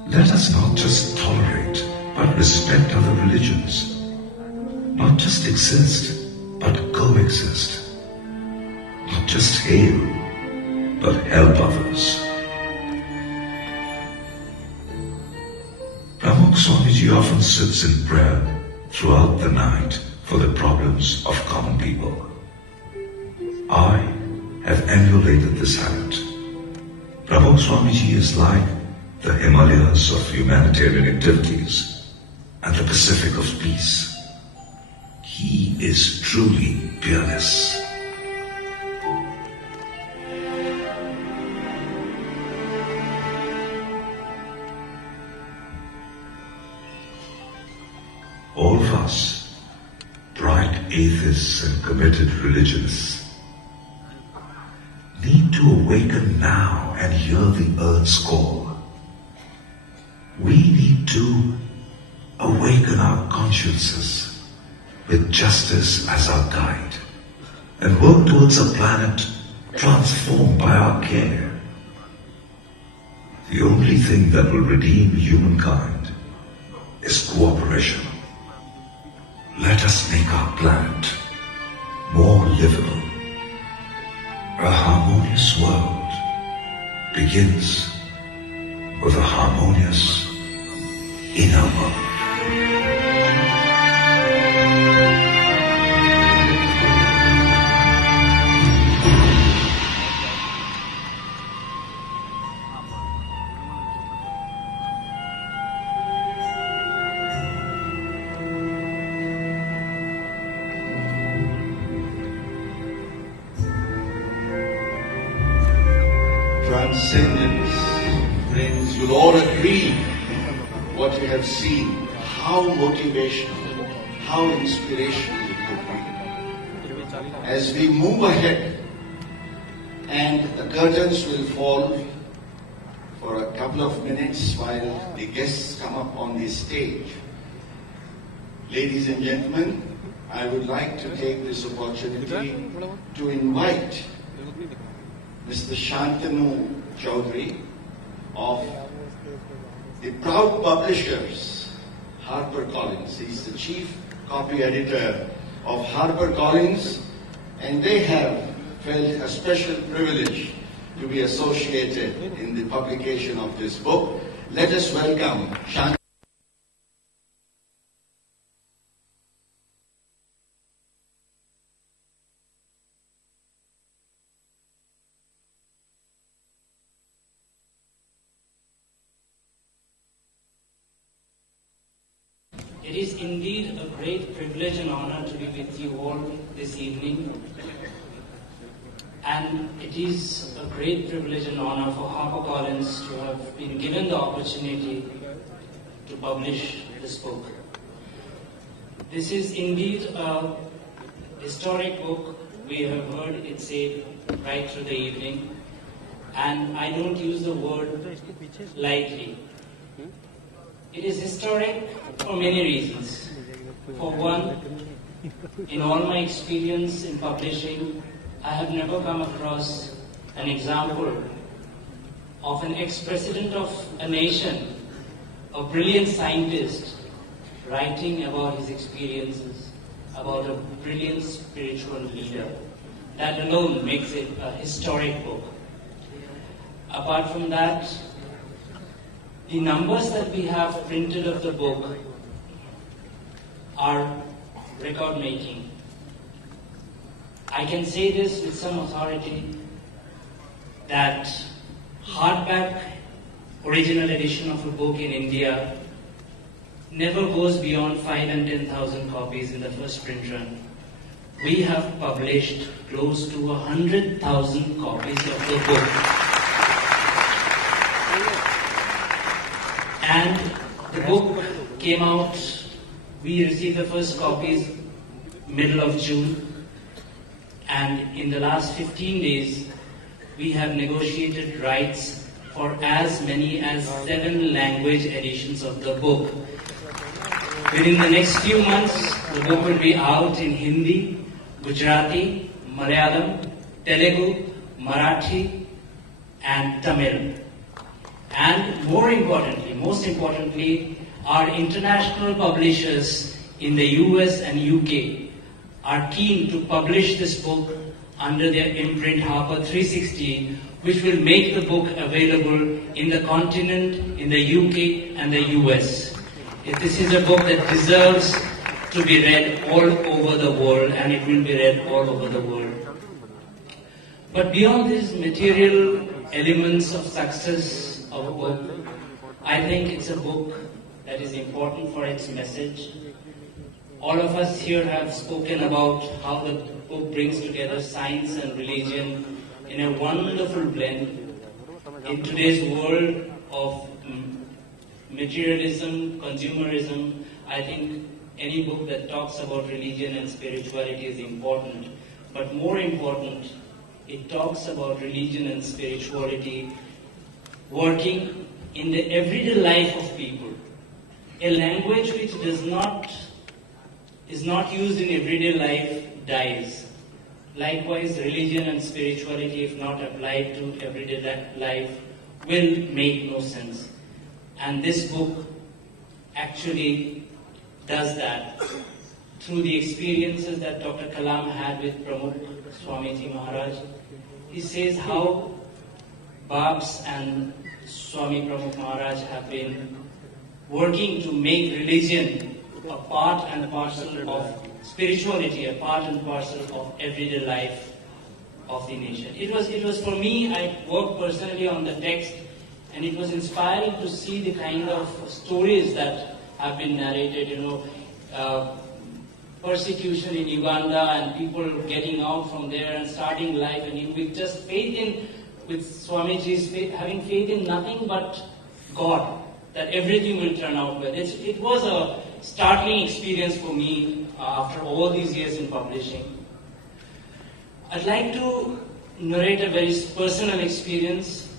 let us not just tolerate, but respect other religions. Not just exist, but coexist. Not just hail, but help others. Pramukh Swamiji often sits in prayer throughout the night for the problems of common people. I have emulated this habit. Pramukh Swamiji is like the Himalayas of humanitarian activities and the Pacific of peace. He is truly fearless. All of us, bright atheists and committed religionists, need to awaken now and hear the earth's call. We need to awaken our consciences with justice as our guide and work towards a planet transformed by our care. The only thing that will redeem humankind is cooperation. Let us make our planet more livable. A harmonious world begins with a harmonious inner world. Transcendence. Friends, you'll all agree what you have seen, how motivational, how inspirational it could be. As we move ahead and the curtains will fall for a couple of minutes while the guests come up on the stage. Ladies and gentlemen, I would like to take this opportunity to invite Mr. Shantanu Chaudhary of the proud publishers, HarperCollins. He's the chief copy editor of HarperCollins, and they have felt a special privilege to be associated in the publication of this book. Let us welcome Shantanu. It is indeed a great privilege and honor to be with you all this evening. And it is a great privilege and honor for HarperCollins to have been given the opportunity to publish this book. This is indeed a historic book. We have heard it said right through the evening. And I don't use the word lightly. It is historic for many reasons. For one, in all my experience in publishing, I have never come across an example of an ex-president of a nation, a brilliant scientist, writing about his experiences, about a brilliant spiritual leader. That alone makes it a historic book. Apart from that, the numbers that we have printed of the book are record-making. I can say this with some authority that hardback original edition of a book in India never goes beyond 5 and 10,000 copies in the first print run. We have published close to 100,000 copies of the book. And the book came out, we received the first copies middle of June, and in the last 15 days we have negotiated rights for as many as 7 language editions of the book. Within the next few months, the book will be out in Hindi, Gujarati, Malayalam, Telugu, Marathi, and Tamil. And most importantly, our international publishers in the US and UK are keen to publish this book under their imprint Harper 360, which will make the book available in the continent, in the UK and the US. This is a book that deserves to be read all over the world, and it will be read all over the world. But beyond these material elements of success of a book, I think it's a book that is important for its message. All of us here have spoken about how the book brings together science and religion in a wonderful blend. In today's world of materialism, consumerism, I think any book that talks about religion and spirituality is important. But more important, it talks about religion and spirituality working in the everyday life of people. A language which is not used in everyday life dies. Likewise, religion and spirituality, if not applied to everyday life, will make no sense. And this book actually does that through the experiences that Dr. Kalam had with Pramukh Swamiji Maharaj. He says how Babs and Swami Pramukh Maharaj have been working to make religion a part and parcel of spirituality, a part and parcel of everyday life of the nation. It was for me, I worked personally on the text, and it was inspiring to see the kind of stories that have been narrated, persecution in Uganda and people getting out from there and starting life anew with just with Swamiji's faith, having faith in nothing but God, that everything will turn out well. It was a startling experience for me after all these years in publishing. I'd like to narrate a very personal experience.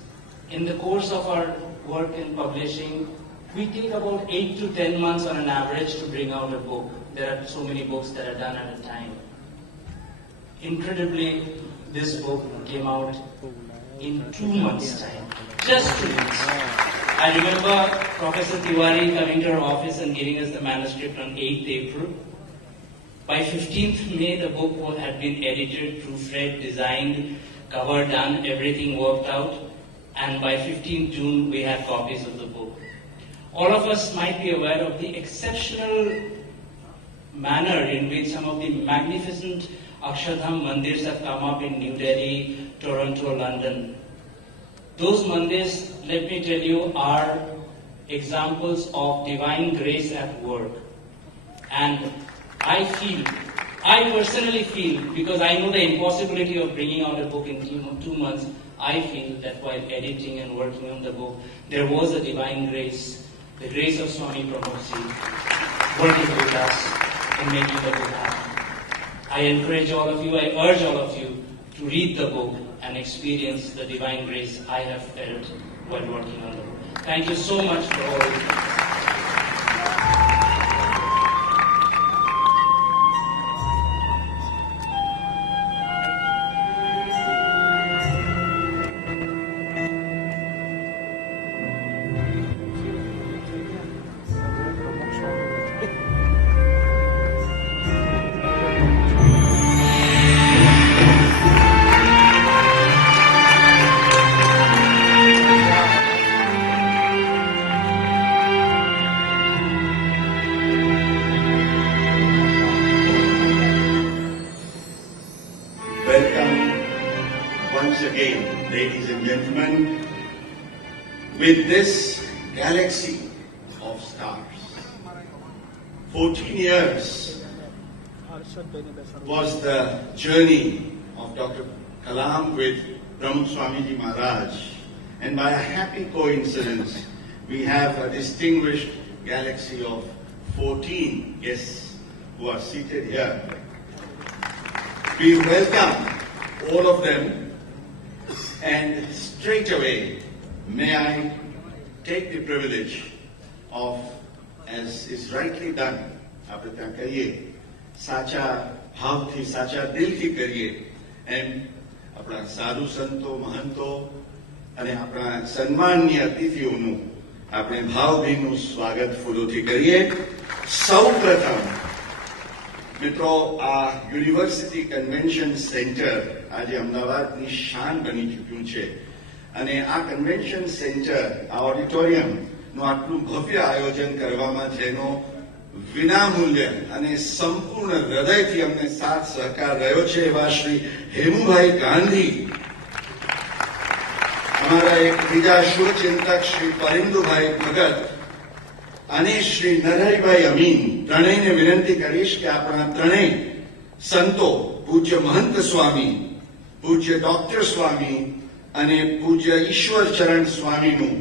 In the course of our work in publishing, we take about 8 to 10 months on an average to bring out a book. There are so many books that are done at a time. Incredibly, this book came out in 2 months' time. Just 2 months. I remember Professor Tiwari coming to our office and giving us the manuscript on 8th April. By 15th May, the book had been edited, proofread, designed, cover done, everything worked out. And by 15th June, we had copies of the book. All of us might be aware of the exceptional manner in which some of the magnificent Akshardham mandirs have come up in New Delhi, Toronto, London. Those mandirs, let me tell you, are examples of divine grace at work. And I personally feel, because I know the impossibility of bringing out a book in 2 months, I feel that while editing and working on the book, there was a divine grace, the grace of Swami Pramukji, working with us in making the book happen. I encourage all of you, I urge all of you to read the book and experience the divine grace I have felt while working on the book. Thank you so much for all of you. ladies and gentlemen, with this galaxy of stars, 14 years was the journey of Dr. Kalam with Pramukh Swamiji Maharaj, and by a happy coincidence, we have a distinguished galaxy of 14 guests who are seated here. We welcome all of them, and straight away, may I take the privilege of, as is rightly done, આપણે ત્યાં કહીએ, સાચા ભાવથી, સાચા દિલથી કરીએ, એમ આપણા સાધુ સંતો, મહંતો અને આપણા સન્માનીય અતિથિઓનું આપણે ભાવભીનું સ્વાગત ફૂલોથી કરીએ. સૌ પ્રથમ મિત્રો, આ યુનિવર્સિટી કન્વેન્શન સેન્ટર આજે અમદાવાદની શાન બની ચૂક્યું છે, અને આ કન્વેન્શન સેન્ટર, આ ઓડિટોરિયમનું આટલું ભવ્ય આયોજન કરવામાં જેનો વિનામૂલ્ય અને સંપૂર્ણ હૃદયથી અમને સાથ સહકાર રહ્યો છે એવા શ્રી હેમુભાઈ ગાંધી, અમારા એક બીજા શુભચિંતક શ્રી પરિંદુભાઈ ભગત અને શ્રી નરહરિભાઈ અમીન, ત્રણેયને વિનંતી કરીશ કે આપણા ત્રણેય સંતો, પૂજ્ય મહંત સ્વામી, પૂજ્ય ડોક્ટર સ્વામી અને પૂજ્ય ઈશ્વરચરણ સ્વામીનું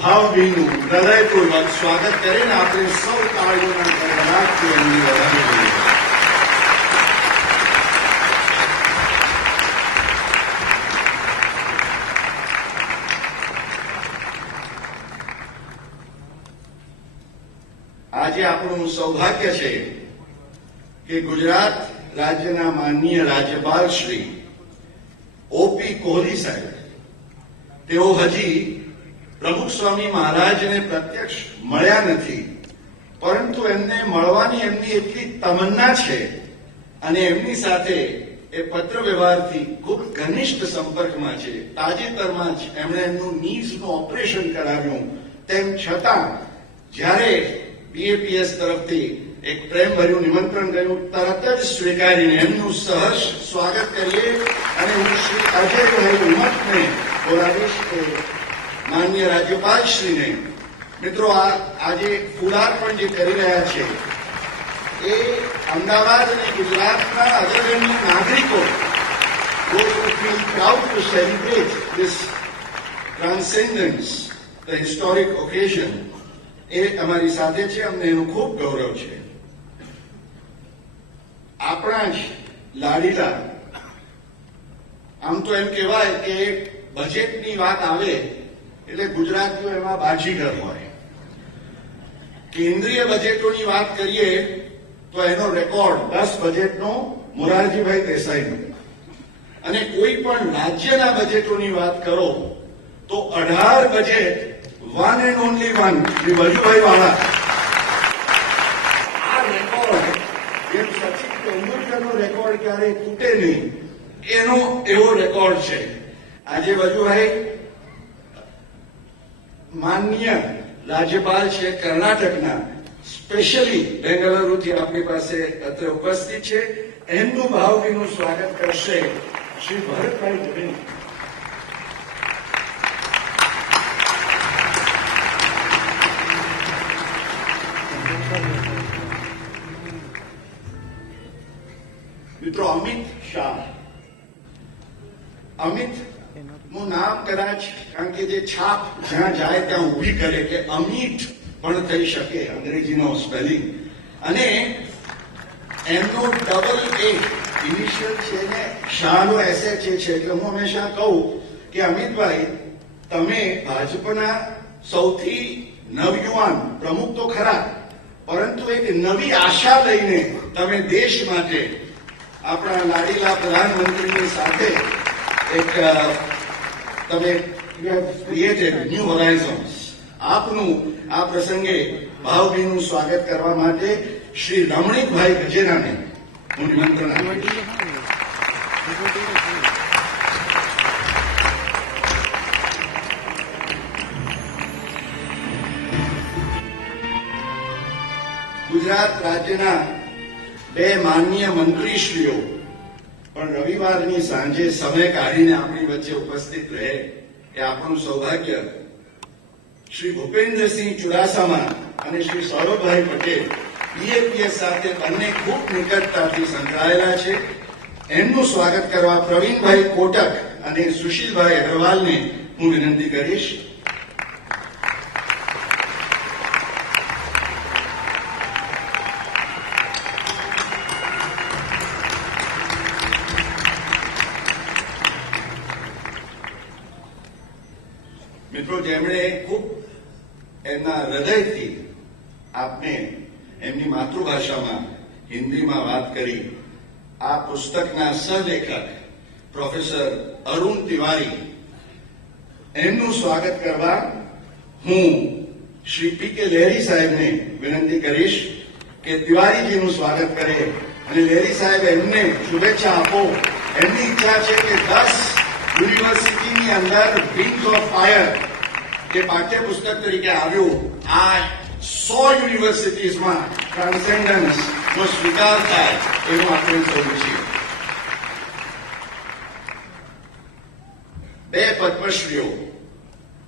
ભાવભીનું હૃદયપૂર્વક સ્વાગત કરીને આપણે સૌ તાળીઓના ગણગણાટથી એમની વધાવી દઈએ. આજે આપણું સૌભાગ્ય છે કે ગુજરાત રાજ્યના માનનીય રાજ્યપાલ શ્રી ઓપી કોહલી સાહેબ, તેઓ હજી પ્રમુખ સ્વામી મહારાજને પ્રત્યક્ષ મળ્યા નથી, પરંતુ એમને મળવાની એમની એટલી તમન્ના છે અને એમની સાથે એ પત્ર વ્યવહારથી ખૂબ ઘનિષ્ઠ સંપર્કમાં છે. તાજેતરમાં જ એમણે એમનું નીઝનું ઓપરેશન કરાવ્યું, તેમ છતાં જ્યારે બીએપીએસ તરફથી એક પ્રેમભર્યું નિમંત્રણ ગયું, તરત જ સ્વીકારીને એમનું સહર્ષ સ્વાગત કરીએ. અને હું શ્રી અજયભાઈ ઉમટને બોલાવીશ કે માનનીય રાજ્યપાલશ્રીને, મિત્રો, આજે ફૂલાર્પણ જે કરી રહ્યા છે એ અમદાવાદ અને ગુજરાતના અગ્રગણ્ય નાગરિકો feel proud to celebrate this transcendence, the historic occasion. એ અમારી સાથે છે, અમને એનું ખૂબ ગૌરવ છે. આપણા જ લાડીલા, આમ તો એમ કહેવાય કે બજેટની વાત આવે એટલે ગુજરાતીઓ એમાં બાજીગર હોય. કેન્દ્રીય બજેટોની વાત કરીએ તો એનો રેકોર્ડ 10 બજેટનો મોરારજીભાઈ દેસાઈનો, અને કોઈ પણ રાજ્યના બજેટોની વાત કરો તો 18 budget one and only one, Shri Vajubhai વાળા. આ રેકોર્ડ જેમ સચિન તેંડુલકરનો રેકોર્ડ ક્યારેય તૂટે નહીં, એનો એવો રેકોર્ડ છે. આજે વજુભાઈ માનનીય રાજ્યપાલ છે કર્ણાટકના, સ્પેશિયલી બેંગલુરુથી આપણી પાસે અત્રે ઉપસ્થિત છે. એમનું ભાવભીનું સ્વાગત કરશે શ્રી ભરતભાઈ દવે. મિત્રો, અમિત શાહ, અમિતનું નામ કદાચ, કારણ કે જે છાપ જ્યાં જાય ત્યાં ઊભી કરે કે અમિત પણ થઈ શકે, અંગ્રેજીનો સ્પેલિંગ, અને એમનો ડબલ એ ઇનિશિયલ છે ને શાહનો એસએચ છે. એટલે હું હંમેશા કહું કે અમિતભાઈ, તમે ભાજપના સૌથી નવયુવાન પ્રમુખ તો ખરા, પરંતુ એક નવી આશા લઈને તમે દેશ માટે આપણા લાડીલા પ્રધાનમંત્રીની સાથે એક તમે ક્રિએટેડ ન્યૂ હોરાઇઝન્સ. આપનું આ પ્રસંગે ભાવભીનું સ્વાગત કરવા માટે શ્રી રમણીકભાઈ ગજેરાને હું નિમંત્રણ આપીશ. ગુજરાત રાજ્યના બે માનનીય મંત્રીશ્રીઓ પણ રવિવારની સાંજે સમય કાઢીને આપણી વચ્ચે ઉપસ્થિત રહે એ આપણું સૌભાગ્ય. શ્રી ભૂપેન્દ્રસિંહ ચુડાસમા અને શ્રી સૌરભભાઈ પટેલ બીએપીએસ સાથે બંને ખૂબ નિકટતાથી સંકળાયેલા છે. એમનું સ્વાગત કરવા પ્રવીણભાઈ કોટક અને સુશીલભાઈ અગ્રવાલને હું વિનંતી કરીશ. મિત્રો, જેમણે ખૂબ એમના હૃદયથી આપને એમની માતૃભાષામાં હિન્દીમાં વાત કરી, આ પુસ્તકના સહલેખક પ્રોફેસર અરુણ તિવારી, એમનું સ્વાગત કરવા હું શ્રી પી કે લહેરી સાહેબને વિનંતી કરીશ કે તિવારીજીનું સ્વાગત કરે અને લહેરી સાહેબ એમને શુભેચ્છા આપો. એમની ઈચ્છા છે કે 10 યુનિવર્સિટીની અંદર વિંગ્સ ઓફ ફાયર જે પાઠ્યપુસ્તક તરીકે આવ્યું, આ 100 યુનિવર્સિટીઝમાં ટ્રાન્સેન્ડન્સનો સ્વીકાર થાય એનું આપણે સૌ છીએ. 2 પદ્મશ્રીઓ,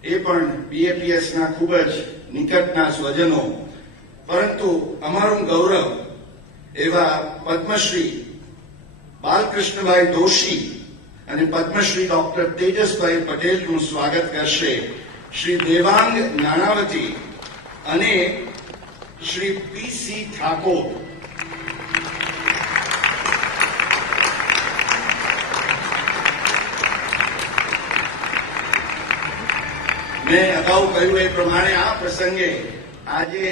એ પણ બીએપીએસના ખૂબ જ નિકટના સ્વજનો, પરંતુ અમારું ગૌરવ એવા પદ્મશ્રી બાલકૃષ્ણભાઈ દોશી અને પદ્મશ્રી ડોક્ટર તેજસભાઈ પટેલનું સ્વાગત કરશે શ્રી દેવાંગ નાણાવતી અને શ્રી પી.સી. ઠાકોર. મેં અગાઉ કહ્યું એ પ્રમાણે આ પ્રસંગે આજે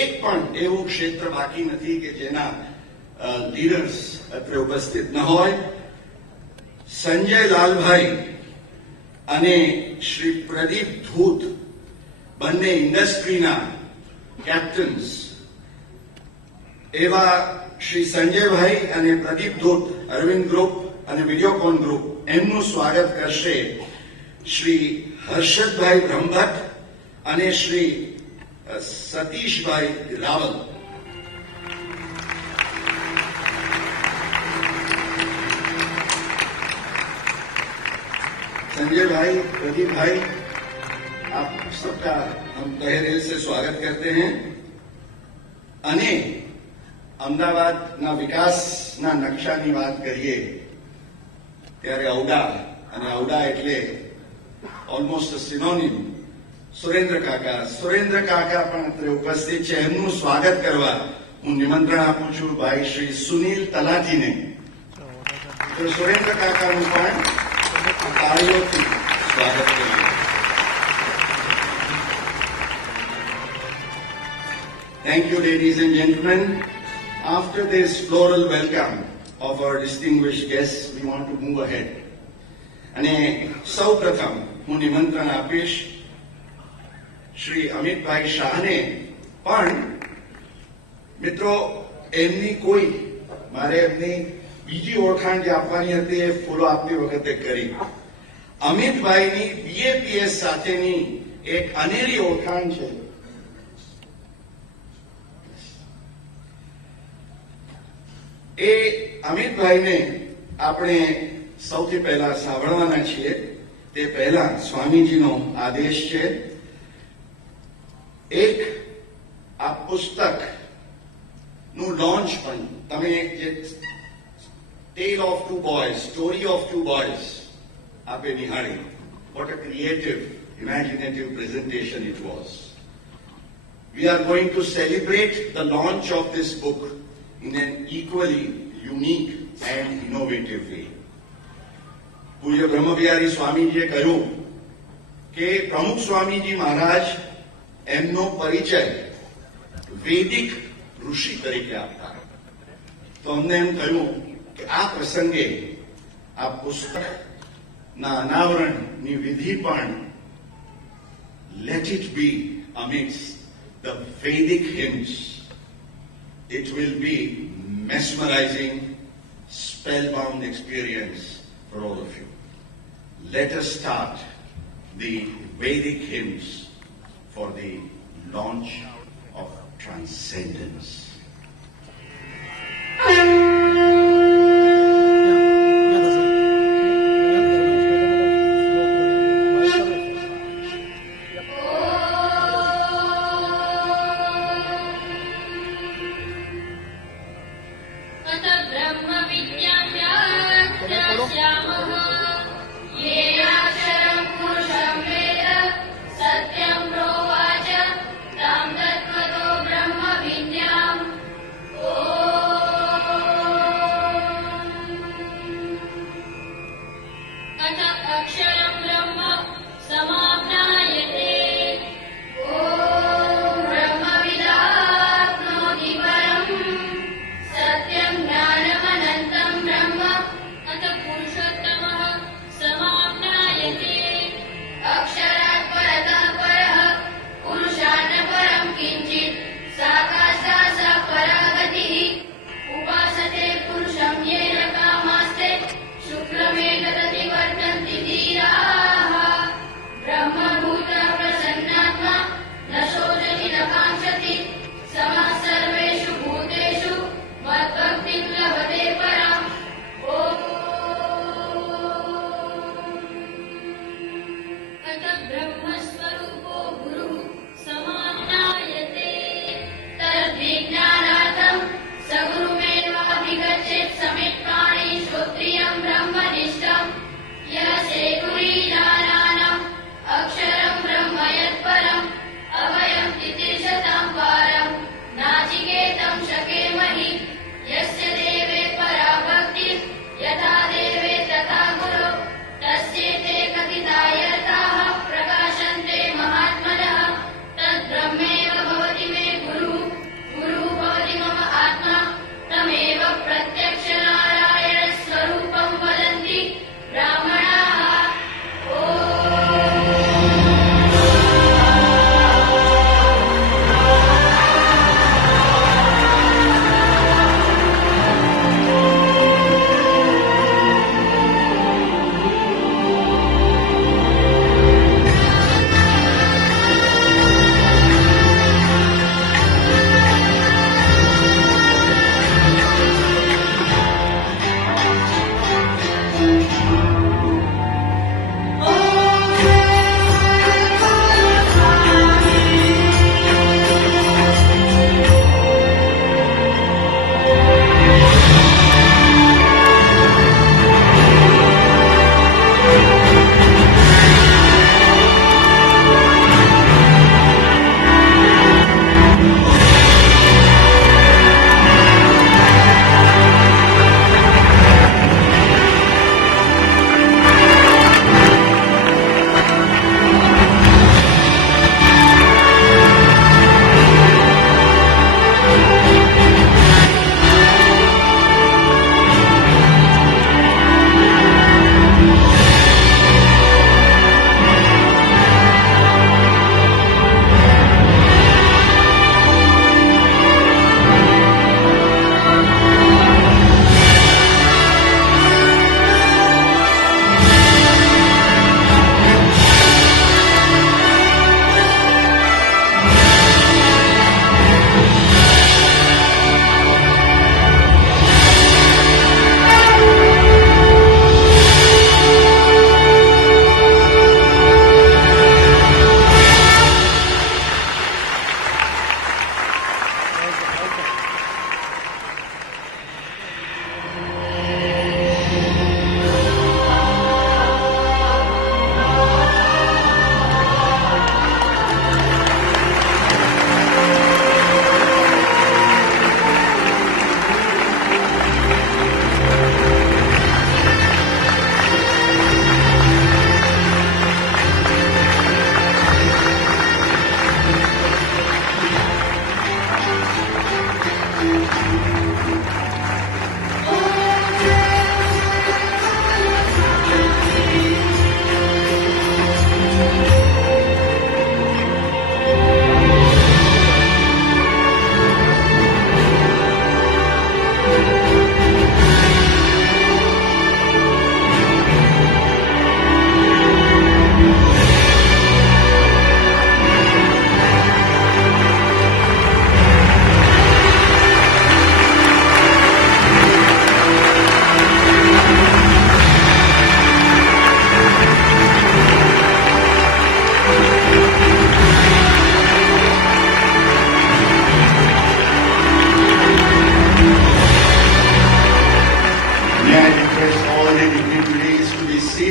એક પણ એવું ક્ષેત્ર બાકી નથી કે જેના લીડર્સ અત્રે ઉપસ્થિત ન હોય. સંજય લાલભાઈ અને શ્રી પ્રદીપ ધૂત બંને ઇન્ડસ્ટ્રીના કેપ્ટન્સ, એવા શ્રી સંજયભાઈ અને પ્રદીપ ધૂત અરવિંદ ગ્રુપ અને વિડીયોકોન ગ્રુપ, એમનું સ્વાગત કરશે શ્રી હર્ષદભાઈ બ્રહ્મભટ્ટ અને શ્રી સતીશભાઈ રાવલ. संजय भाई, प्रदीप भाई, आप सबका हम तहे दिल से स्वागत करते हैं. અને અમદાવાદના વિકાસના નકશાની વાત કરીએ ત્યારે ઔડા, અને ઔડા એટલે ઓલમોસ્ટ સિનોનિમ સુરેન્દ્ર કાકા પણ અત્રે ઉપસ્થિત છે. એમનું સ્વાગત કરવા હું નિમંત્રણ આપું છું ભાઈ શ્રી સુનિલ તલાટીને. તો સુરેન્દ્ર કાકાનું પણ તાળીઓથી સ્વાગત કરીએ. Thank you, ladies and gentlemen. After this floral welcome of our distinguished guests, we want to move ahead. અને સૌ પ્રથમ હું નિમંત્રણ આપીશ શ્રી અમિતભાઈ શાહને. પણ મિત્રો, એમની કોઈ મારે એમની બીજી ઓળખાણ જે આપવાની હતી એ ફૂલો આપતી વખતે કરી. અમિતભાઈની બીએપીએસ સાથેની એક અનેરી ઓળખાણ છે. એ અમિતભાઈને આપણે સૌથી પહેલા સાંભળવાના છીએ. તે પહેલા સ્વામીજીનો આદેશ છે. એક આ પુસ્તકનું લોન્ચ પણ તમે જે Tale of Two Boys, Story of Two Boys, આપે નિહાળી. What a creative, imaginative presentation it was. We are going to celebrate the launch of this book in an equally unique and innovative way. પૂજ્ય બ્રહ્મવિહારી સ્વામીજીએ કહ્યું કે પ્રમુખ સ્વામીજી મહારાજ એમનો પરિચય વૈદિક ઋષિ તરીકે આપતા. તો અમને એમ કહ્યું કે આ પ્રસંગે આ પુસ્તકના અનાવરણની વિધિ પણ let it be amidst the Vedic hymns. It will be mesmerizing, spellbound experience for all of you. Let us start the Vedic hymns for the launch of Transcendence.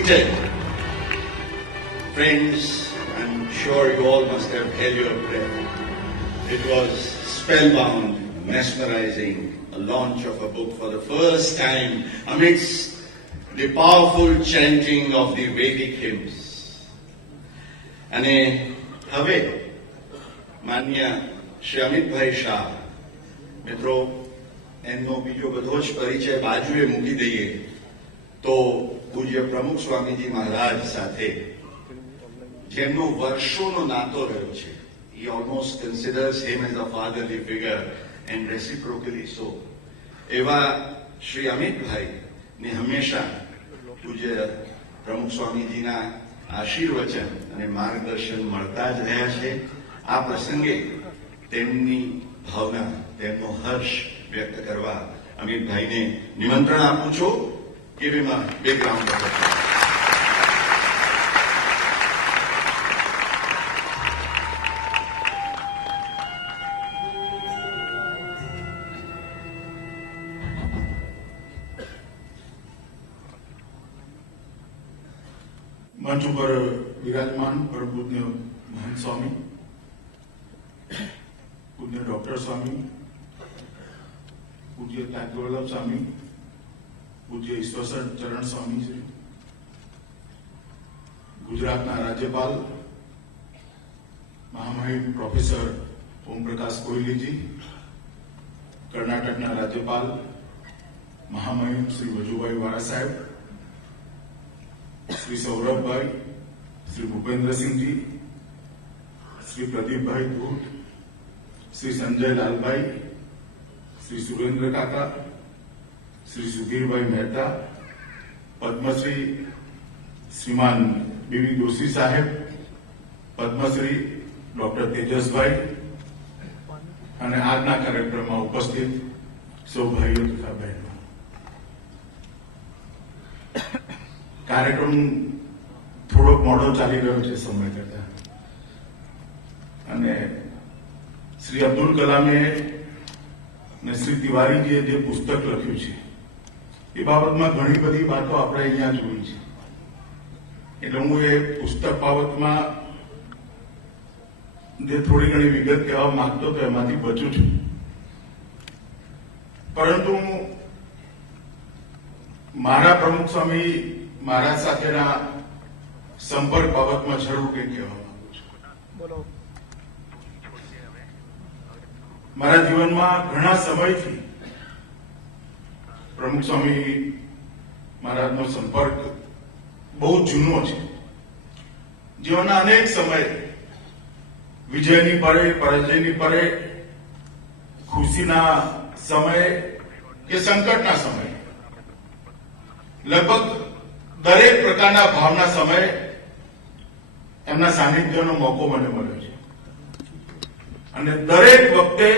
seated. Friends, I'm sure you all must have held your breath. It was spellbound, mesmerizing, a launch of a book for the first time amidst the powerful chanting of the Vedic hymns. અને હવે માન્ય શ્રી અમિતભાઈ શાહ, મિત્રો એમનો બીજો બધો જ પરિચય બાજુએ મૂકી દઈએ તો પૂજ્ય પ્રમુખ સ્વામીજી મહારાજ સાથે જેમનો વર્ષોનો નાતો રહ્યો છે, he almost considers him as a fatherly figure and reciprocally so. એવા શ્રી અમિતભાઈ ને હંમેશા પૂજ્ય પ્રમુખ સ્વામીજીના આશીર્વચન અને માર્ગદર્શન મળતા જ રહ્યા છે. આ પ્રસંગે તેમની ભાવના, તેમનો હર્ષ વ્યક્ત કરવા અમિતભાઈને નિમંત્રણ આપું છું. Give him a big round of applause. મંચ ઉપર વિરાજમાન પરમ પૂજ્ય મહંત સ્વામી, પૂજ્ય ડોક્ટર સ્વામી, પૂજ્ય ત્યાગવલ્લભ સ્વામી, પૂજ્ય ઈશ્વર ચરણ સ્વામી શ્રી, ગુજરાતના રાજ્યપાલ મહામહિમ પ્રોફેસર ઓમ પ્રકાશ કોહલીજી, કર્ણાટકના રાજ્યપાલ મહામહિમ શ્રી વજુભાઈ વાળા સાહેબ, श्री सौरभ भाई, श्री भूपेंद्र सिंह जी, श्री प्रदीप भाई धूत, श्री संजय लाल भाई, श्री सुरेंद्र काका, श्री सुधीर भाई मेहता, पद्मश्री श्रीमान बीवी जोशी साहेब, पद्मश्री डॉक्टर तेजस भाई અને આજના કાર્યક્રમમાં ઉપસ્થિત સૌ ભાઈઓ તથા બહેનો, કાર્યક્રમ થોડોક મોડો ચાલી રહ્યો છે સમય કરતા, અને શ્રી અબ્દુલ કલામે અને શ્રી તિવારીજીએ જે પુસ્તક લખ્યું છે એ બાબતમાં ઘણી બધી વાતો આપણે અહીંયા જોઈ છે, એટલે હું એ પુસ્તક બાબતમાં જે થોડી ઘણી વિગત કહેવા માંગતો તો એમાંથી બચું છું. પરંતુ મારા પ્રમુખ સ્વામી મારા સાથેના સંપર્ક બાબતમાં જરૂર કંઈક કહેવા માંગુ છું. મારા જીવનમાં ઘણા સમયથી પ્રમુખ સ્વામી મહારાજનો સંપર્ક બહુ જૂનો છે. જીવનના અનેક સમયે વિજયની પરે, પરાજયની પરે, ખુશીના સમયે કે સંકટના સમયે, લગભગ દરેક પ્રકારના ભાવના સમયે એમના સાનિધ્યનો મોકો મને મળ્યો છે, અને દરેક વખતે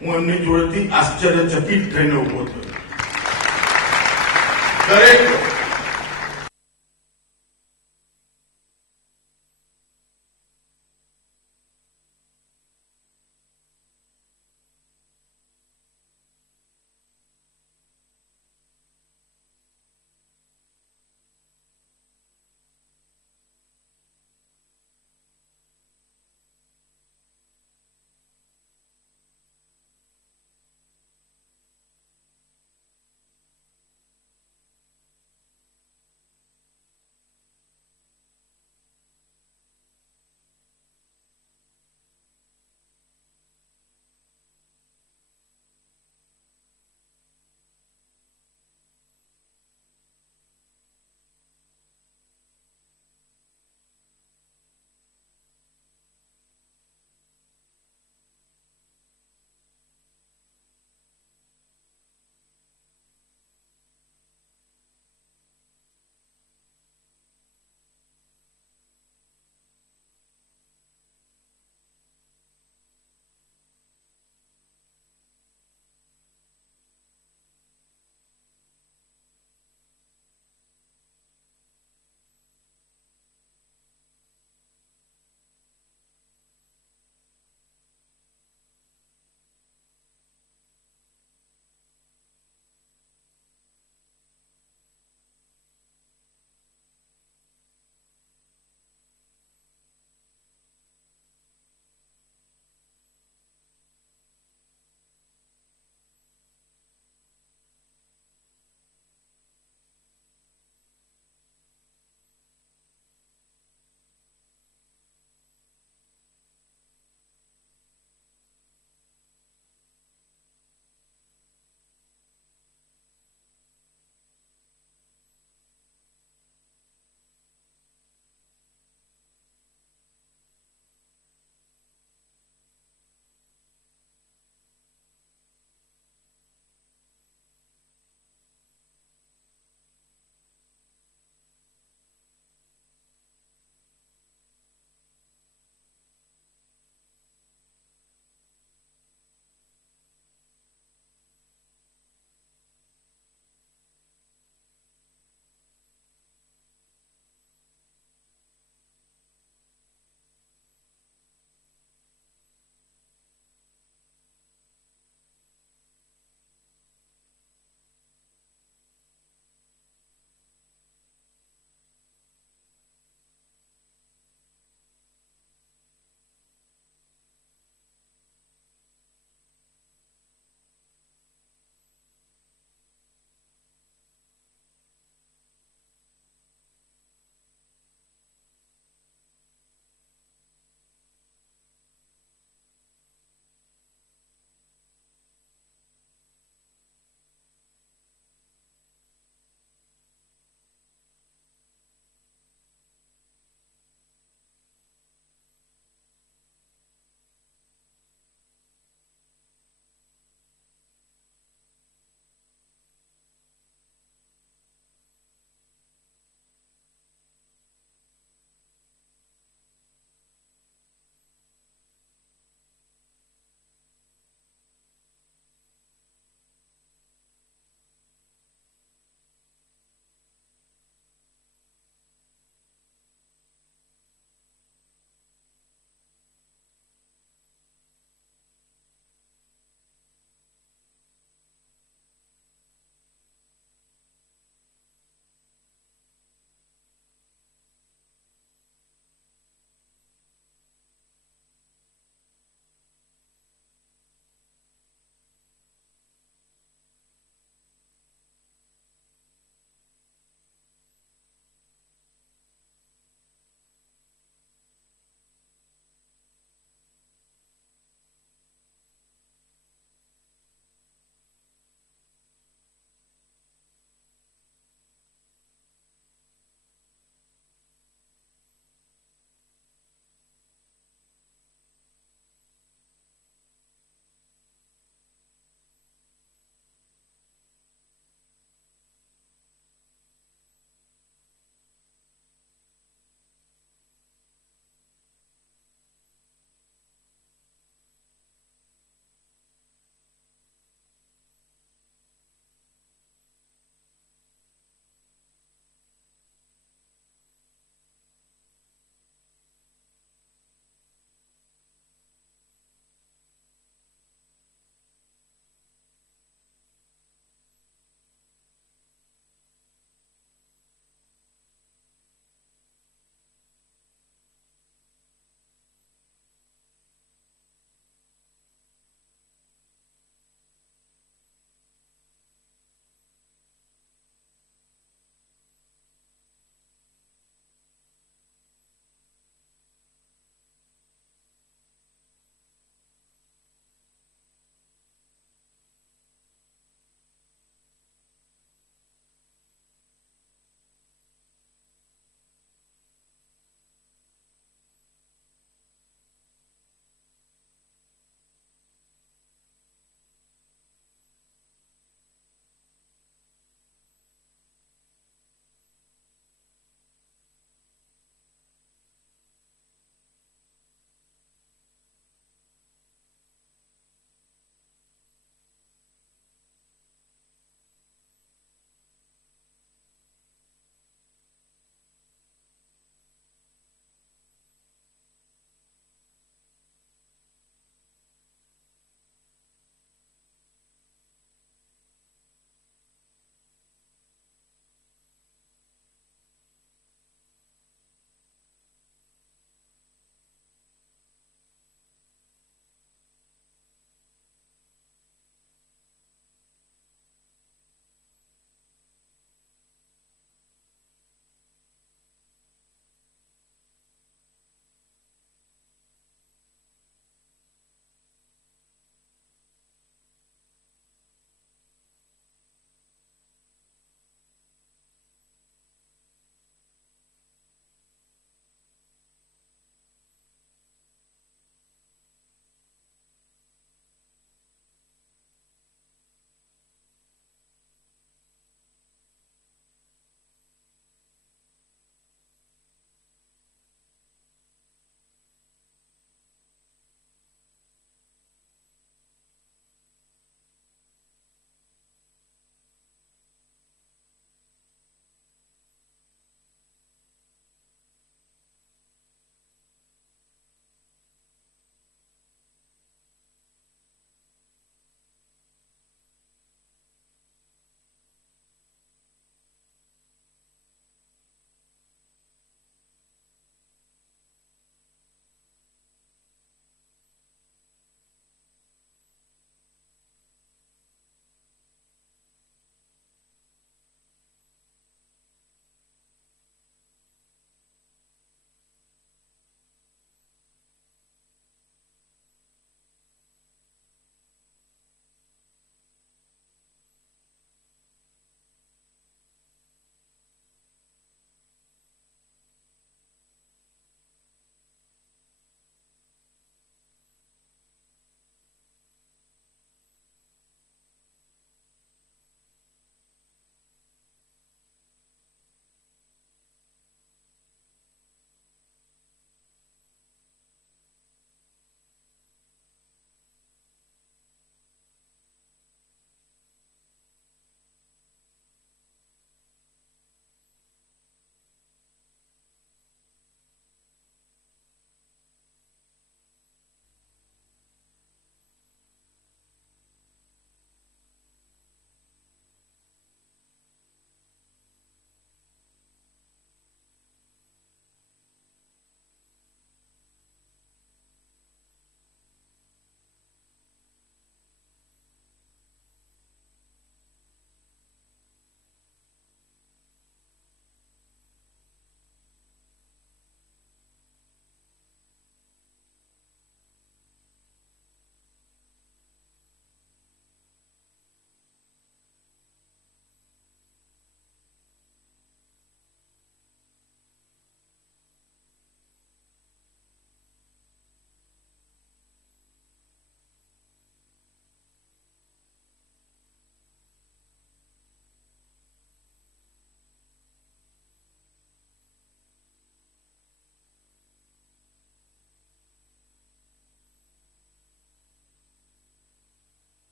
હું એમની જોડેથી આશ્ચર્યચકિત થઈને ઉભો થયો. દરેક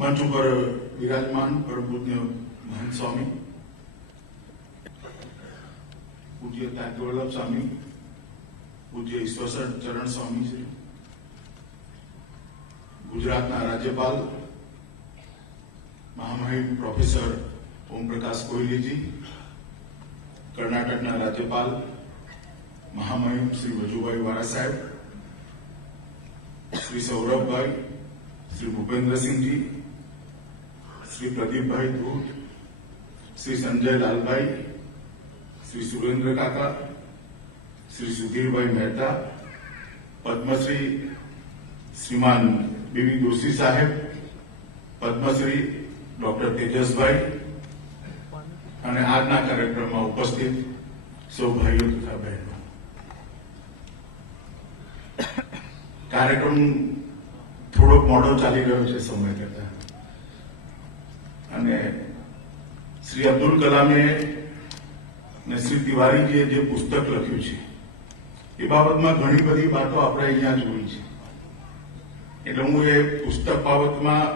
મંચ ઉપર વિરાજમાન પરમ પૂજ્ય મહંત સ્વામી, પૂજ્ય તાત્વલ્લભ સ્વામી, પૂજ્ય ઈશ્વર ચરણ સ્વામી છે, ગુજરાતના રાજ્યપાલ મહામહિમ પ્રોફેસર ઓમ પ્રકાશ કોહલીજી, કર્ણાટકના રાજ્યપાલ મહામહિમ શ્રી વજુભાઈ વાળા સાહેબ, શ્રી સૌરભભાઈ, શ્રી ભૂપેન્દ્રસિંહજી, શ્રી પ્રદીપભાઈ ધૂત, શ્રી સંજય લાલભાઈ, શ્રી સુરેન્દ્ર કાકા, શ્રી સુધીરભાઈ મહેતા, પદ્મશ્રી શ્રીમાન બીવી દોશી સાહેબ, પદ્મશ્રી ડોક્ટર તેજસભાઈ અને આજના કાર્યક્રમમાં ઉપસ્થિત સૌ ભાઈઓ તથા બહેનો, કાર્યક્રમ થોડોક મોડો ચાલી રહ્યો છે સમય કરતા, અને શ્રી અબ્દુલ કલામે અને શ્રી તિવારીજીએ જે પુસ્તક લખ્યું છે એ બાબતમાં ઘણી બધી વાતો આપણે અહીંયા જોઈ છે, એટલે હું એ પુસ્તક બાબતમાં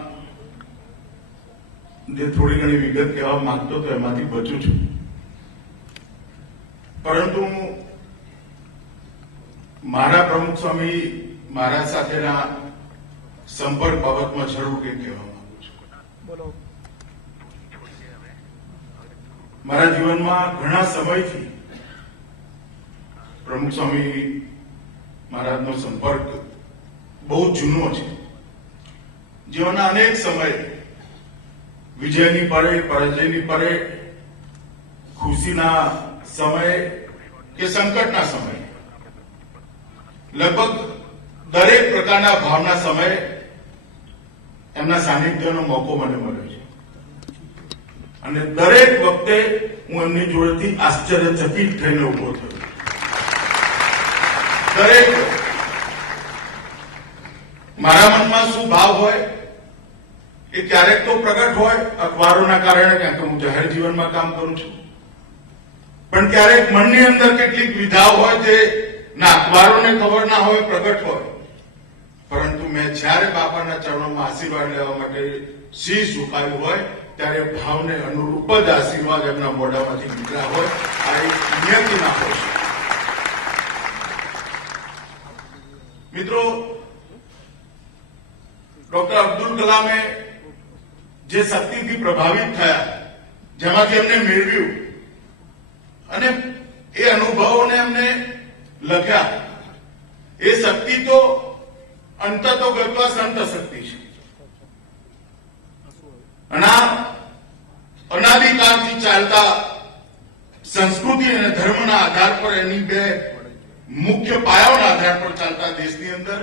જે થોડી ઘણી વિગત કહેવા માંગતો હતો એમાંથી બચું છું, પરંતુ મારા પ્રમુખ સ્વામી મારા સાથેના સંપર્ક બાબતમાં જરૂર કંઈક કહેવા માંગુ છું. મારા જીવનમાં ઘણા સમયથી પ્રમુખ સ્વામી મહારાજનો સંપર્ક બહુ જૂનો છે. જીવનના અનેક સમયે વિજયની પરેડ, પરાજયની પરેડ, ખુશીના સમયે કે સંકટના સમયે, લગભગ દરેક પ્રકારના ભાવના સમયે એમના સાનિધ્યનો મોકો મને મળ્યો છે, અને દરેક વખતે હું એમની જોડેથી આશ્ચર્યચકિત થઈને ઉભો થયો. દરેક મારા મનમાં શું ભાવ હોય એ ક્યારેક તો પ્રગટ હોય અખબારોના કારણે, કારણ કે હું જાહેર જીવનમાં કામ કરું છું, પણ ક્યારેક મનની અંદર કેટલીક વિધાઓ હોય જે ના અખબારોને ખબર ના હોય, પ્રગટ હોય. પરંતુ મેં જ્યારે બાપાના ચરણોમાં આશીર્વાદ લેવા માટે શીશ ઝુકાવ્યું હોય ત્યારે ભાવને અનુરૂપ જ આશીર્વાદ એમના મોઢામાંથી નીકળ્યા હોય. આ એક નિયતિના હોય છે. મિત્રો, ડોક્ટર અબ્દુલ કલામે જે શક્તિથી પ્રભાવિત થયા, જેમાંથી એમને મેળવ્યું અને એ અનુભવોને એમને લખ્યા, એ શક્તિ તો અંત તો ગત્વા સંત શક્તિ છે. અને આ અનાદિકાળથી ચાલતા સંસ્કૃતિ અને ધર્મના આધાર પર, એની બે મુખ્ય પાયાઓના આધાર પર ચાલતા દેશની અંદર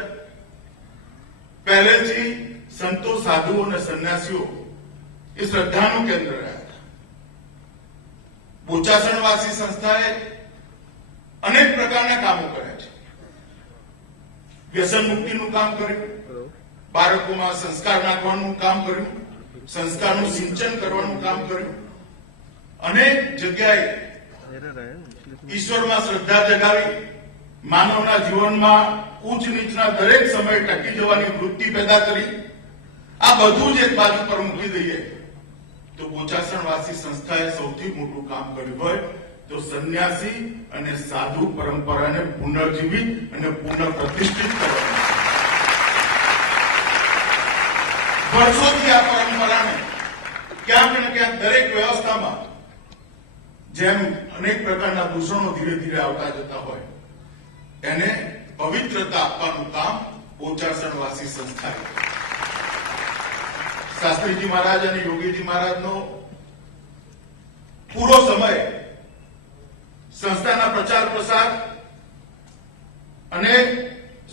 પહેલેથી સંતો, સાધુઓ અને સંન્યાસીઓ એ શ્રદ્ધાનું કેન્દ્ર રહ્યા હતા. બોચાસણવાસી સંસ્થાએ અનેક પ્રકારના કામો કર્યા છે. વ્યસન મુક્તિનું કામ કર્યું, બાળકોમાં સંસ્કાર નાખવાનું કામ કર્યું, સંસ્કારનું સિંચન કરવાનું કામ કર્યું, અનેક જગ્યાએ ઈશ્વરમાં શ્રદ્ધા જગાવી માનવના જીવનમાં ઉચ્ચ નીચના દરેક સમયે ટકી જવાની વૃત્તિ પેદા કરી. આ બધું જ એક બાજુ પર મૂકી દઈએ તો બોચાસણવાસી સંસ્થાએ સૌથી મોટું કામ કર્યું હોય તો સંન્યાસી અને સાધુ પરંપરાને પુનર્જીવિત અને પુનઃપ્રતિષ્ઠિત કરવાની. વર્ષોથી આ પરંપરાને ક્યાંક ને ક્યાંક દરેક વ્યવસ્થામાં જેમ અનેક પ્રકારના દૂષણો ધીરે ધીરે આવતા જતા હોય, એને પવિત્રતા આપવાનું કામ બોચાસણવાસી સંસ્થાએ. શાસ્ત્રીજી મહારાજ અને યોગીજી મહારાજનો પૂરો સમય સંસ્થાના પ્રચાર પ્રસાર અને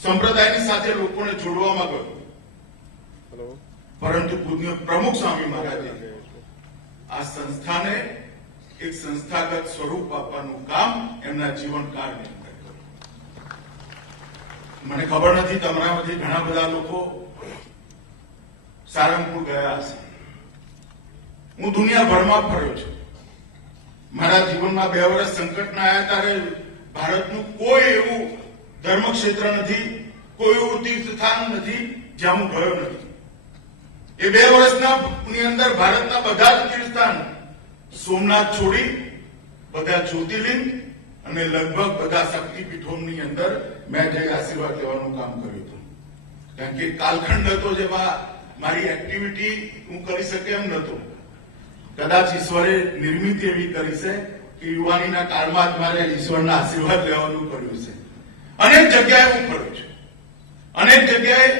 સંપ્રદાયની સાથે લોકોને જોડવામાં ગયો, પરંતુ પૂજ્ય પ્રમુખ સ્વામી મહારાજે આ સંસ્થાને એક સંસ્થાગત સ્વરૂપ આપવાનું કામ એમના જીવનકાળની અંદર કર્યું. મને ખબર નથી તમારામાંથી ઘણા બધા લોકો સારંગપુર ગયા હશે. હું દુનિયાભરમાં ફર્યો છું. મારા જીવનમાં 2 વર્ષ સંકટના આવ્યા ત્યારે ભારતનું કોઈ એવું ધર્મક્ષેત્ર નથી, કોઈ એવું તીર્થસ્થાન નથી જ્યાં હું ગયો નથી. એ 2 વર્ષની અંદર ભારતના બધા જ તીર્થસ્થાન સોમનાથ છોડી બધા જ્યોતિર્લિંગ અને લગભગ બધા શક્તિપીઠોની અંદર મેં જઈ આશીર્વાદ લેવાનું કામ કર્યું હતું. કારણ કે કાલખંડ હતો જેમાં મારી એક્ટિવિટી હું કરી શકે એમ નતો. કદાચ ઈશ્વરે નિર્મિત એવી કરી છે કે યુવાનીના કાળમાં જ મારે ઈશ્વરના આશીર્વાદ લેવાનું કર્યું છે. અનેક જગ્યાએ હું ફર્યો છું. અનેક જગ્યાએ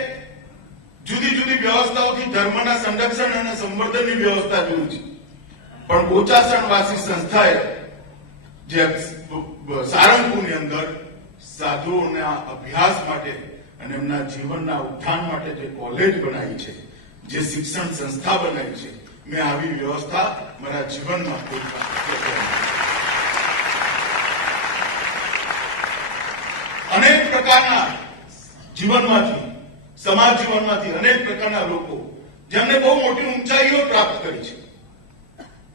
જુદી જુદી વ્યવસ્થાઓથી ધર્મના સંરક્ષણ અને સંવર્ધનની વ્યવસ્થા જોઈ છે. પણ બોચાસણવાસી સંસ્થાએ જે સારંગપુરની અંદર સાધુઓના અભ્યાસ માટે અને એમના જીવનના ઉત્થાન માટે જે કોલેજ બનાવી છે, જે શિક્ષણ સંસ્થા બનાવી છે, મેં આવી વ્યવસ્થા મારા જીવનમાં કોઈ અનેક પ્રકારના જીવનમાંથી, સમાજ જીવનમાંથી અનેક પ્રકારના લોકો જેમને બહુ મોટી ઊંચાઈઓ પ્રાપ્ત કરી છે,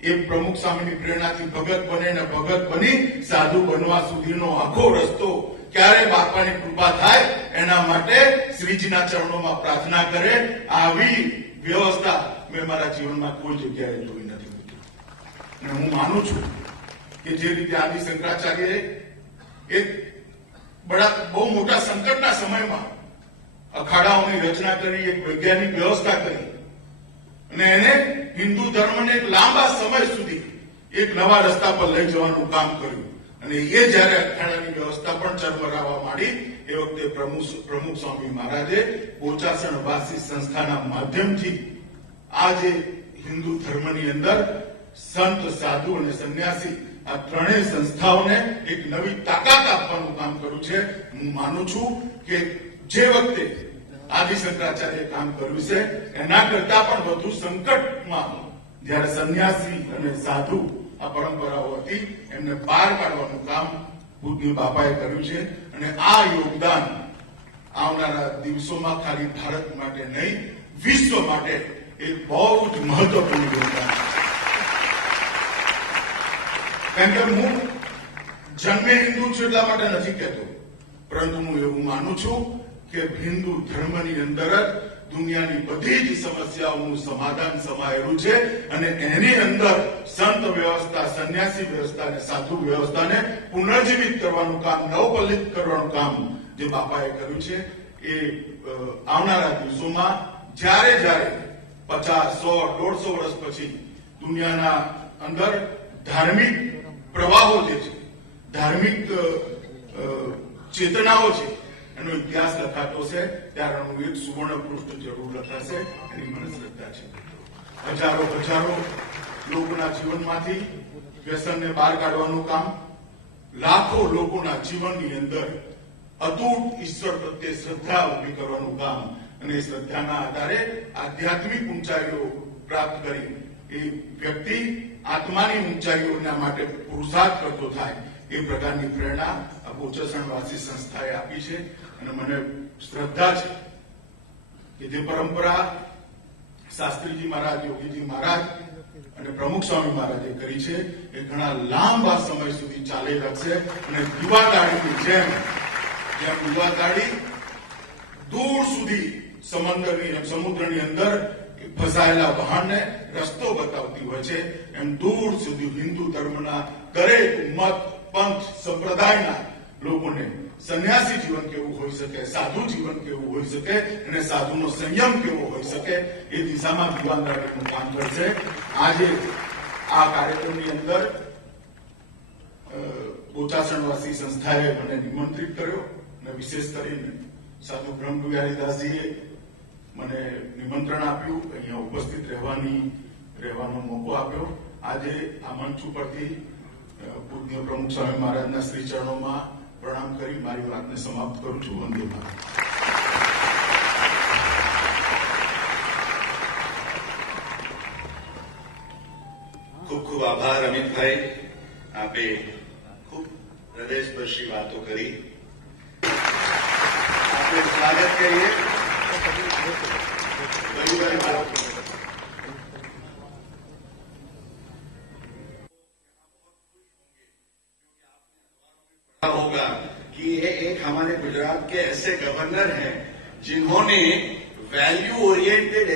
એ પ્રમુખ સ્વામીની પ્રેરણાથી ભગત બને ને ભગત બની સાધુ બનવા સુધીનો આખો રસ્તો ક્યારે બાપાની કૃપા થાય એના માટે શ્રીજીના ચરણોમાં પ્રાર્થના કરે. આવી વ્યવસ્થા મેં મારા જીવનમાં કોઈ જગ્યાએ જોઈ નથી. અને હું માનું છું કે જે રીતે આદિ શંકરાચાર્યએ એક બહુ મોટા સંકટના સમયમાં અખાડાઓની રચના કરી, એક વૈજ્ઞાનિક વ્યવસ્થા કરી અને એને હિન્દુ ધર્મને એક લાંબા સમય સુધી એક નવા રસ્તા પર લઈ જવાનું કામ કર્યું. અને એ જયારે અખાડાની વ્યવસ્થા પણ ચરમરાવા માંડી એ વખતે પ્રમુખ સ્વામી મહારાજે બોચાસણવાસી સંસ્થાના માધ્યમથી આજે હિન્દુ ધર્મની અંદર સંત, સાધુ અને સંન્યાસી આ ત્રણેય સંસ્થાઓને એક નવી તાકાત આપવાનું કામ કર્યું છે. હું માનું છું કે જે વખતે આદિ શંકરાચાર્યએ કામ કર્યું છે એના કરતા પણ વધુ સંકટમાં જયારે સંન્યાસી અને સાધુ આ પરંપરાઓ હતી એમને બહાર કાઢવાનું કામ પૂજ્ય બાપાએ કર્યું છે. અને આ યોગદાન આવનારા દિવસોમાં ખાલી ભારત માટે નહીં, વિશ્વ માટે એક બહુ જ મહત્વપૂર્ણ યોગદાન છે. કારણ કે હું જન્મે હિન્દુ છું એટલા માટે નથી કહેતો, પરંતુ હું એવું માનું છું કે હિન્દુ ધર્મની અંદર જ દુનિયાની બધી જ સમસ્યાઓનું સમાધાન સમાયેલું છે. અને એની અંદર સંત વ્યવસ્થા, સંન્યાસી વ્યવસ્થા અને સાધુ વ્યવસ્થાને પુનર્જીવિત કરવાનું કામ, નવપલ્લિત કરવાનું કામ જે બાપાએ કર્યું છે એ આવનારા દિવસોમાં જ્યારે જ્યારે 50, 100, 150 વર્ષ પછી દુનિયાના અંદર ધાર્મિક પ્રવાહો જે છે, ધાર્મિક ચેતનાઓ છે, એનો ઇતિહાસ લખાતો છે ત્યારે એક સુવર્ણ પૃષ્ઠ જરૂર લખાશે એની મને શ્રદ્ધા છે. હજારો લોકોના જીવનમાંથી વ્યસનને બહાર કાઢવાનું કામ, લાખો લોકોના જીવનની અંદર અતૂટ ઈશ્વર પ્રત્યે શ્રદ્ધા ઉભી કરવાનું કામ અને એ શ્રદ્ધાના આધારે આધ્યાત્મિક ઊંચાઈઓ પ્રાપ્ત કરી એ વ્યક્તિ આત્માની ઊંચાઈઓના માટે પુરુષાર્થ કરતો થાય એ પ્રકારની પ્રેરણા આ બોચાસણવાસી સંસ્થાએ આપી છે. અને મને શ્રદ્ધા છે કે જે પરંપરા શાસ્ત્રીજી મહારાજ, યોગીજી મહારાજ અને પ્રમુખ સ્વામી મહારાજે કરી છે એ ઘણા લાંબા સમય સુધી ચાલી રાખશે. અને યુવાતાળીની જેમ યુવાતાળી દૂર સુધી સમુદ્રની અંદર ફસાયેલા વાહનને રસ્તો બતાવતી હોય છે, એમ દૂર સુધી હિન્દુ ધર્મના દરેક મત, પંથ, સંપ્રદાયના લોકોને સંન્યાસી જીવન કેવું હોઈ શકે, સાધુ જીવન કેવું હોઈ શકે અને સાધુનો સંયમ કેવો હોઈ શકે એ દિશામાં યુવાનતાળીનું કામ કરશે. આજે આ કાર્યક્રમની અંદર બોચાસણવાસી સંસ્થાએ મને નિમંત્રિત કર્યો અને વિશેષ કરીને સાધુ બ્રહ્મ બિહારીદાસજીએ મને નિમંત્રણ આપ્યું, અહીંયા ઉપસ્થિત રહેવાનો મોકો આપ્યો. આજે આ મંચ ઉપરથી પૂજ્ય પ્રમુખ સ્વામી મહારાજના શ્રી ચરણોમાં પ્રણામ કરી મારી વાતને સમાપ્ત કરું છું. વંદે માતરમ. ખૂબ ખૂબ આભાર અમિતભાઈ, આપે ખૂબ હૃદયસ્પર્શી વાતો કરી. આપણે સ્વાગત કરીએ. होगा कि ये एक हमारे गुजरात के ऐसे गवर्नर हैं जिन्होंने वैल्यू ओरिएंटेड